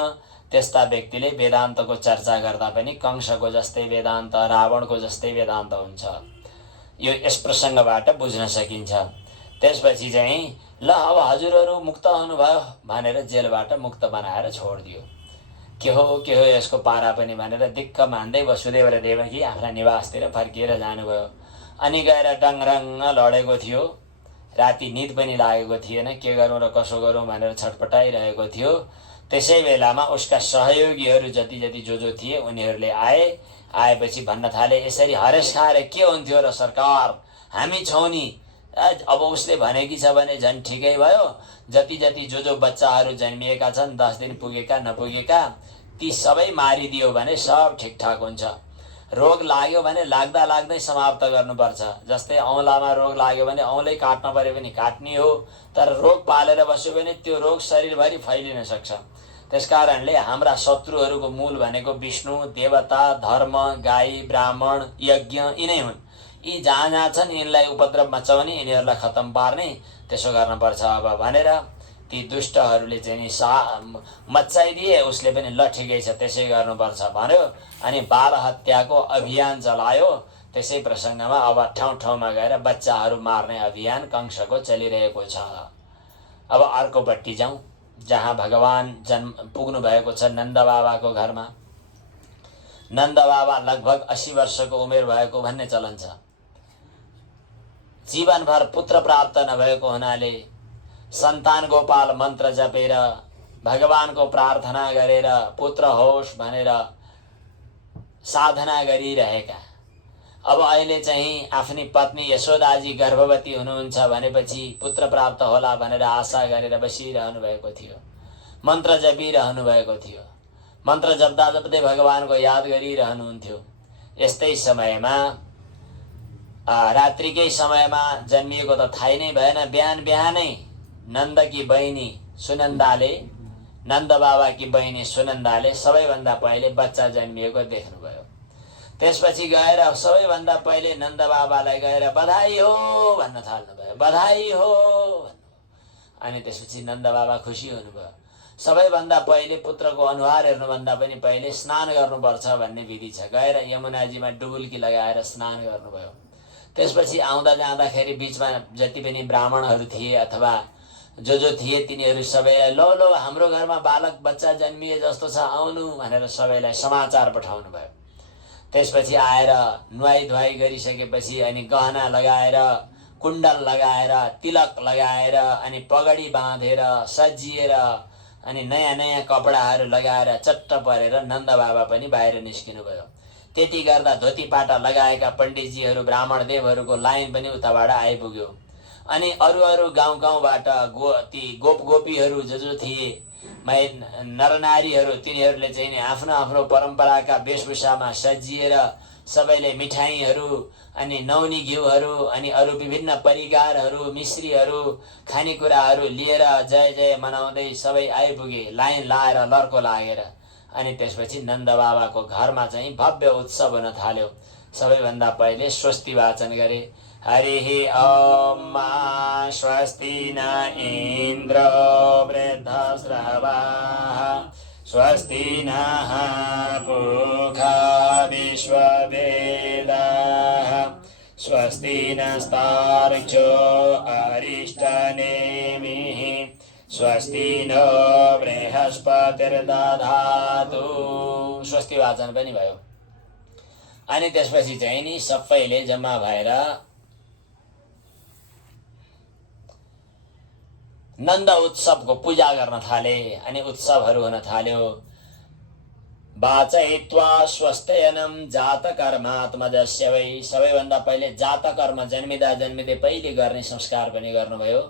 त्यस्ता व्यक्तिले वेदान्तको चर्चा गर्दा पनि कंसको जस्तै वेदान्त, रावणको जस्तै वेदान्त हुन्छ। यो यस प्रसङ्गबाट बुझ्न सकिन्छ। त्यसपछि चाहिँ ल अब हजुरहरू मुक्त हुनुभयो भनेर जेलबाट मुक्त बनाएर छोडिदियो। के हो यसको पारा पनि भनेर दिक्क मान्दै वसुदेव र देवकी आफ्ना निवासतिर फर्किएर जानुभयो। अनि गएर डङरङ्ग लडेको थियो। राति निद पनि लागेको थिएन, के गरौँ र कसो गरौँ भनेर छटपटाइरहेको थियो। त्यसै बेलामा उसका सहयोगीहरू जति जो थिए उनीहरूले आएपछि भन्न थाले, यसरी हरेस खाएर के हुन्थ्यो र सरकार, हामी छौँ नि। अब उसले भनेकी छ भने झन् ठिकै भयो। जति जो बच्चाहरू जन्मिएका छन्, 10 दिन पुगेका नपुगेका, ती सबै मारिदियो भने सब ठिकठाक हुन्छ। रोग लाग्यो भने लाग्दै समाप्त गर्नुपर्छ। जस्तै औँलामा रोग लाग्यो भने औँलै काट्न पर्यो भने काट्ने हो। तर रोग पालेर बस्यो भने त्यो रोग शरीरभरि फैलिन सक्छ। त्यसकारणले हाम्रा शत्रुहरूको मूल भनेको विष्णु, देवता, धर्म, गाई, ब्राह्मण, यज्ञ यिनै हुन्। यी जहाँ छन् यिनलाई उपद्रव मचाउने, यिनीहरूलाई खत्तम पार्ने, त्यसो गर्नुपर्छ अब भनेर ती दुष्टहरूले चाहिँ नि मचाइदिए। उसले पनि ल ठिकै छ त्यसै गर्नुपर्छ भन्यो। अनि बाल हत्याको अभियान चलायो। त्यसै प्रसङ्गमा अब ठाउँमा गएर बच्चाहरू मार्ने अभियान कंसको चलिरहेको छ। अब अर्कोपट्टि जाउँ, जहाँ भगवान पुग्नु भएको छ नन्द बाबाको घरमा। नन्द बाबा लगभग 80 वर्षको उमेर भएको भन्ने चलन छ। जीवनभर पुत्र प्राप्त नभएको हुनाले सन्तान गोपाल मन्त्र जपेर भगवानको प्रार्थना गरेर पुत्र होस् भनेर साधना गरिरहेका, अब अहिले चाहिँ आफ्नी पत्नी यशोदाजी गर्भवती हुनुहुन्छ भनेपछि पुत्र प्राप्त होला भनेर आशा गरेर बसिरहनु भएको थियो, मन्त्र जपिरहनु भएको थियो, मन्त्र जप्दा जप्दै भगवानको याद गरिरहनुहुन्थ्यो। यस्तै समयमा रात्रिकै समयमा जन्मिएको त थाहै नै भएन। बिहान बिहानै नन्दकी बहिनी सुनन्दाले, नन्द बाबाकी बहिनी सुनन्दाले सबैभन्दा पहिले बच्चा जन्मिएको देख्नुभयो। त्यसपछि गएर सबैभन्दा पहिले नन्द बाबालाई गएर बधाई हो भन्न थाल्नुभयो, बधाई हो भन्नु। अनि त्यसपछि नन्द बाबा खुसी हुनुभयो। सबैभन्दा पहिले पुत्रको अनुहार हेर्नुभन्दा पनि पहिले स्नान गर्नुपर्छ भन्ने विधि छ। गएर यमुनाजीमा डुबुल्की लगाएर स्नान गर्नुभयो। त्यसपछि आउँदा जाँदाखेरि बिचमा जति पनि ब्राह्मणहरू थिए अथवा जो थिए तिनीहरू सबैलाई लो लो हाम्रो घरमा बालक बच्चा जन्मिए जस्तो छ आउनु भनेर सबैलाई समाचार पठाउनु भयो। त्यसपछि आएर नुहाई धुवाई गरिसकेपछि अनि गहना लगाएर, कुण्डल लगाएर, तिलक लगाएर, अनि पगडी बाँधेर सजिएर अनि नयाँ नयाँ कपडाहरू लगाएर चट्ट परेर नन्द बाबा पनि बाहिर निस्किनु भयो। त्यति गर्दा धोतीपाटा लगाएका पण्डितजीहरू ब्राह्मण देवहरूको लाइन पनि उताबाट आइपुग्यो। अनि अरू अरू गाउँ गाउँबाट ती गोप गोपीहरू जो थिए, नरनारीहरू, तिनीहरूले चाहिँ नि आफ्नो आफ्नो परम्पराका वेशभूषामा सजिएर सबैले मिठाईहरू अनि नौनी घिउहरू अनि अरू विभिन्न परिकारहरू, मिश्रीहरू, खानेकुराहरू लिएर जय जय मनाउँदै सबै आइपुगे लाइन लाएर लर्को लागेर। अनि त्यसपछि नन्द बाबाको घरमा चाहिँ भव्य उत्सव हुन थाल्यो। सबैभन्दा पहिले स्वस्ति वाचन गरे। हरिः ॐ मा स्वस्ति न इन्द्र वृद्धश्रवाः स्वस्ति नः पूषा विश्ववेदाः स्वस्ति नस्तार्क्ष्यो अरिष्टनेमिः स्वस्ति नो बृहस्पतिर्दधातु। स्वस्ति वाचन पनि भयो। अनि त्यसपछि चाहिँ नि सबैले जम्मा भएर नन्द उत्सवको पूजा गर्न थाले। अनि उत्सवहरू हुन थाल्यो। वाचयित्वा स्वस्त्ययनं जातकर्मात्मजस्य वै। सबैभन्दा पहिले जातकर्म जन्मिँदा जन्मिँदै पहिले गर्ने संस्कार पनि गर्नुभयो।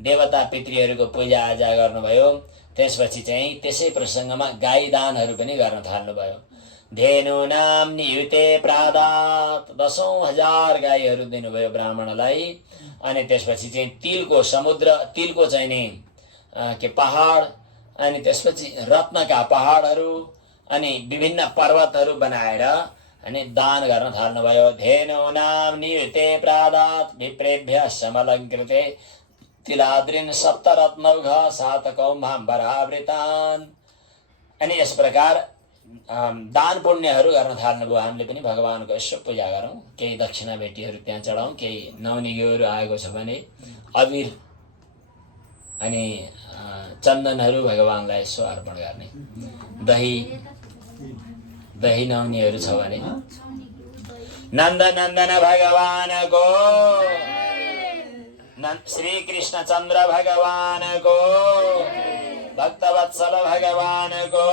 देवता पितृहरूको पूजा आजा गर्नुभयो। त्यसपछि चाहिँ त्यसै प्रसङ्गमा गाई दानहरू पनि गर्न थाल्नुभयो। धेनूनां नियुते प्रादात् 10,000 गाईहरू दिनुभयो ब्राह्मणलाई। अनि त्यसपछि चाहिँ तिलको समुद्र, तिलको चाहिँ नि के पहाड, अनि त्यसपछि रत्नका पहाडहरू अनि विभिन्न पर्वतहरू बनाएर अनि दान गर्न थाल्नुभयो। धेनूनां नियुते प्रादात् विप्रेभ्यः समलङ्कृते तिलाद्रिन् सप्तरत्नौघ सातकौमाम्बरावृतान्। अनि यस प्रकार दान पुण्यहरू गर्न थाल्नुभयो। हामीले पनि भगवानको यसो पूजा गरौँ, केही दक्षिणा भेटीहरू त्यहाँ चढाउँ, केही नौनी घिउहरू आएको छ भने अबिर अनि चन्दनहरू भगवानलाई यसो अर्पण गर्ने, दही नौनीहरू छ भने। नन्द नन्दन भगवानको, श्री कृष्ण चन्द्र भगवानको, भक्तवत्सल भगवानको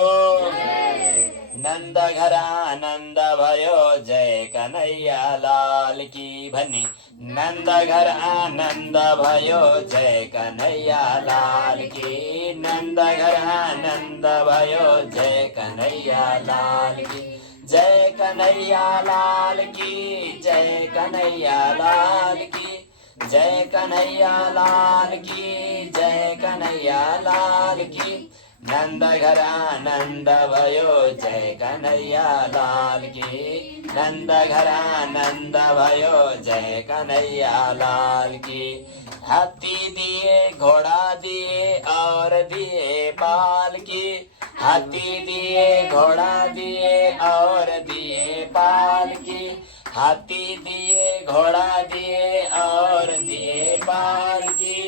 नन्द घर आनन्द भयो जय कन्हैया लाल की भन्ने। नन्द घर आनन्द भयो जय कन्हैया लाल की, नन्द घर आनन्द भयो जय कन्हैया लाल की, जय कन्हैया लाल की, जय कन्हैया लाल की, जय कन्हैया लाल की, जय कन्हैया लाल की। नन्द घर आनन्द भयो जय कन्हैया लाल की, नन्द घर आनन्द भयो जय कन्हैया लाल की। हाथी दिए, घोड़ा दिए और दिए पाल की, हाथी दिए, घोड़ा दिए और दिए पाल की, हाथी दिए, घोड़ा दिए और दिए पाल की।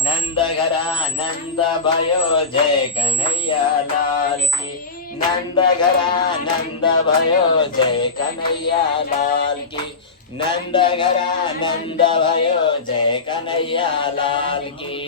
नन्द घर आनन्द भयो जय कन्हैया लाल की, नन्द घर आनन्द भयो जय कन्हैया लाल की, नन्द घर आनन्द भयो जय कन्हैया लाल की।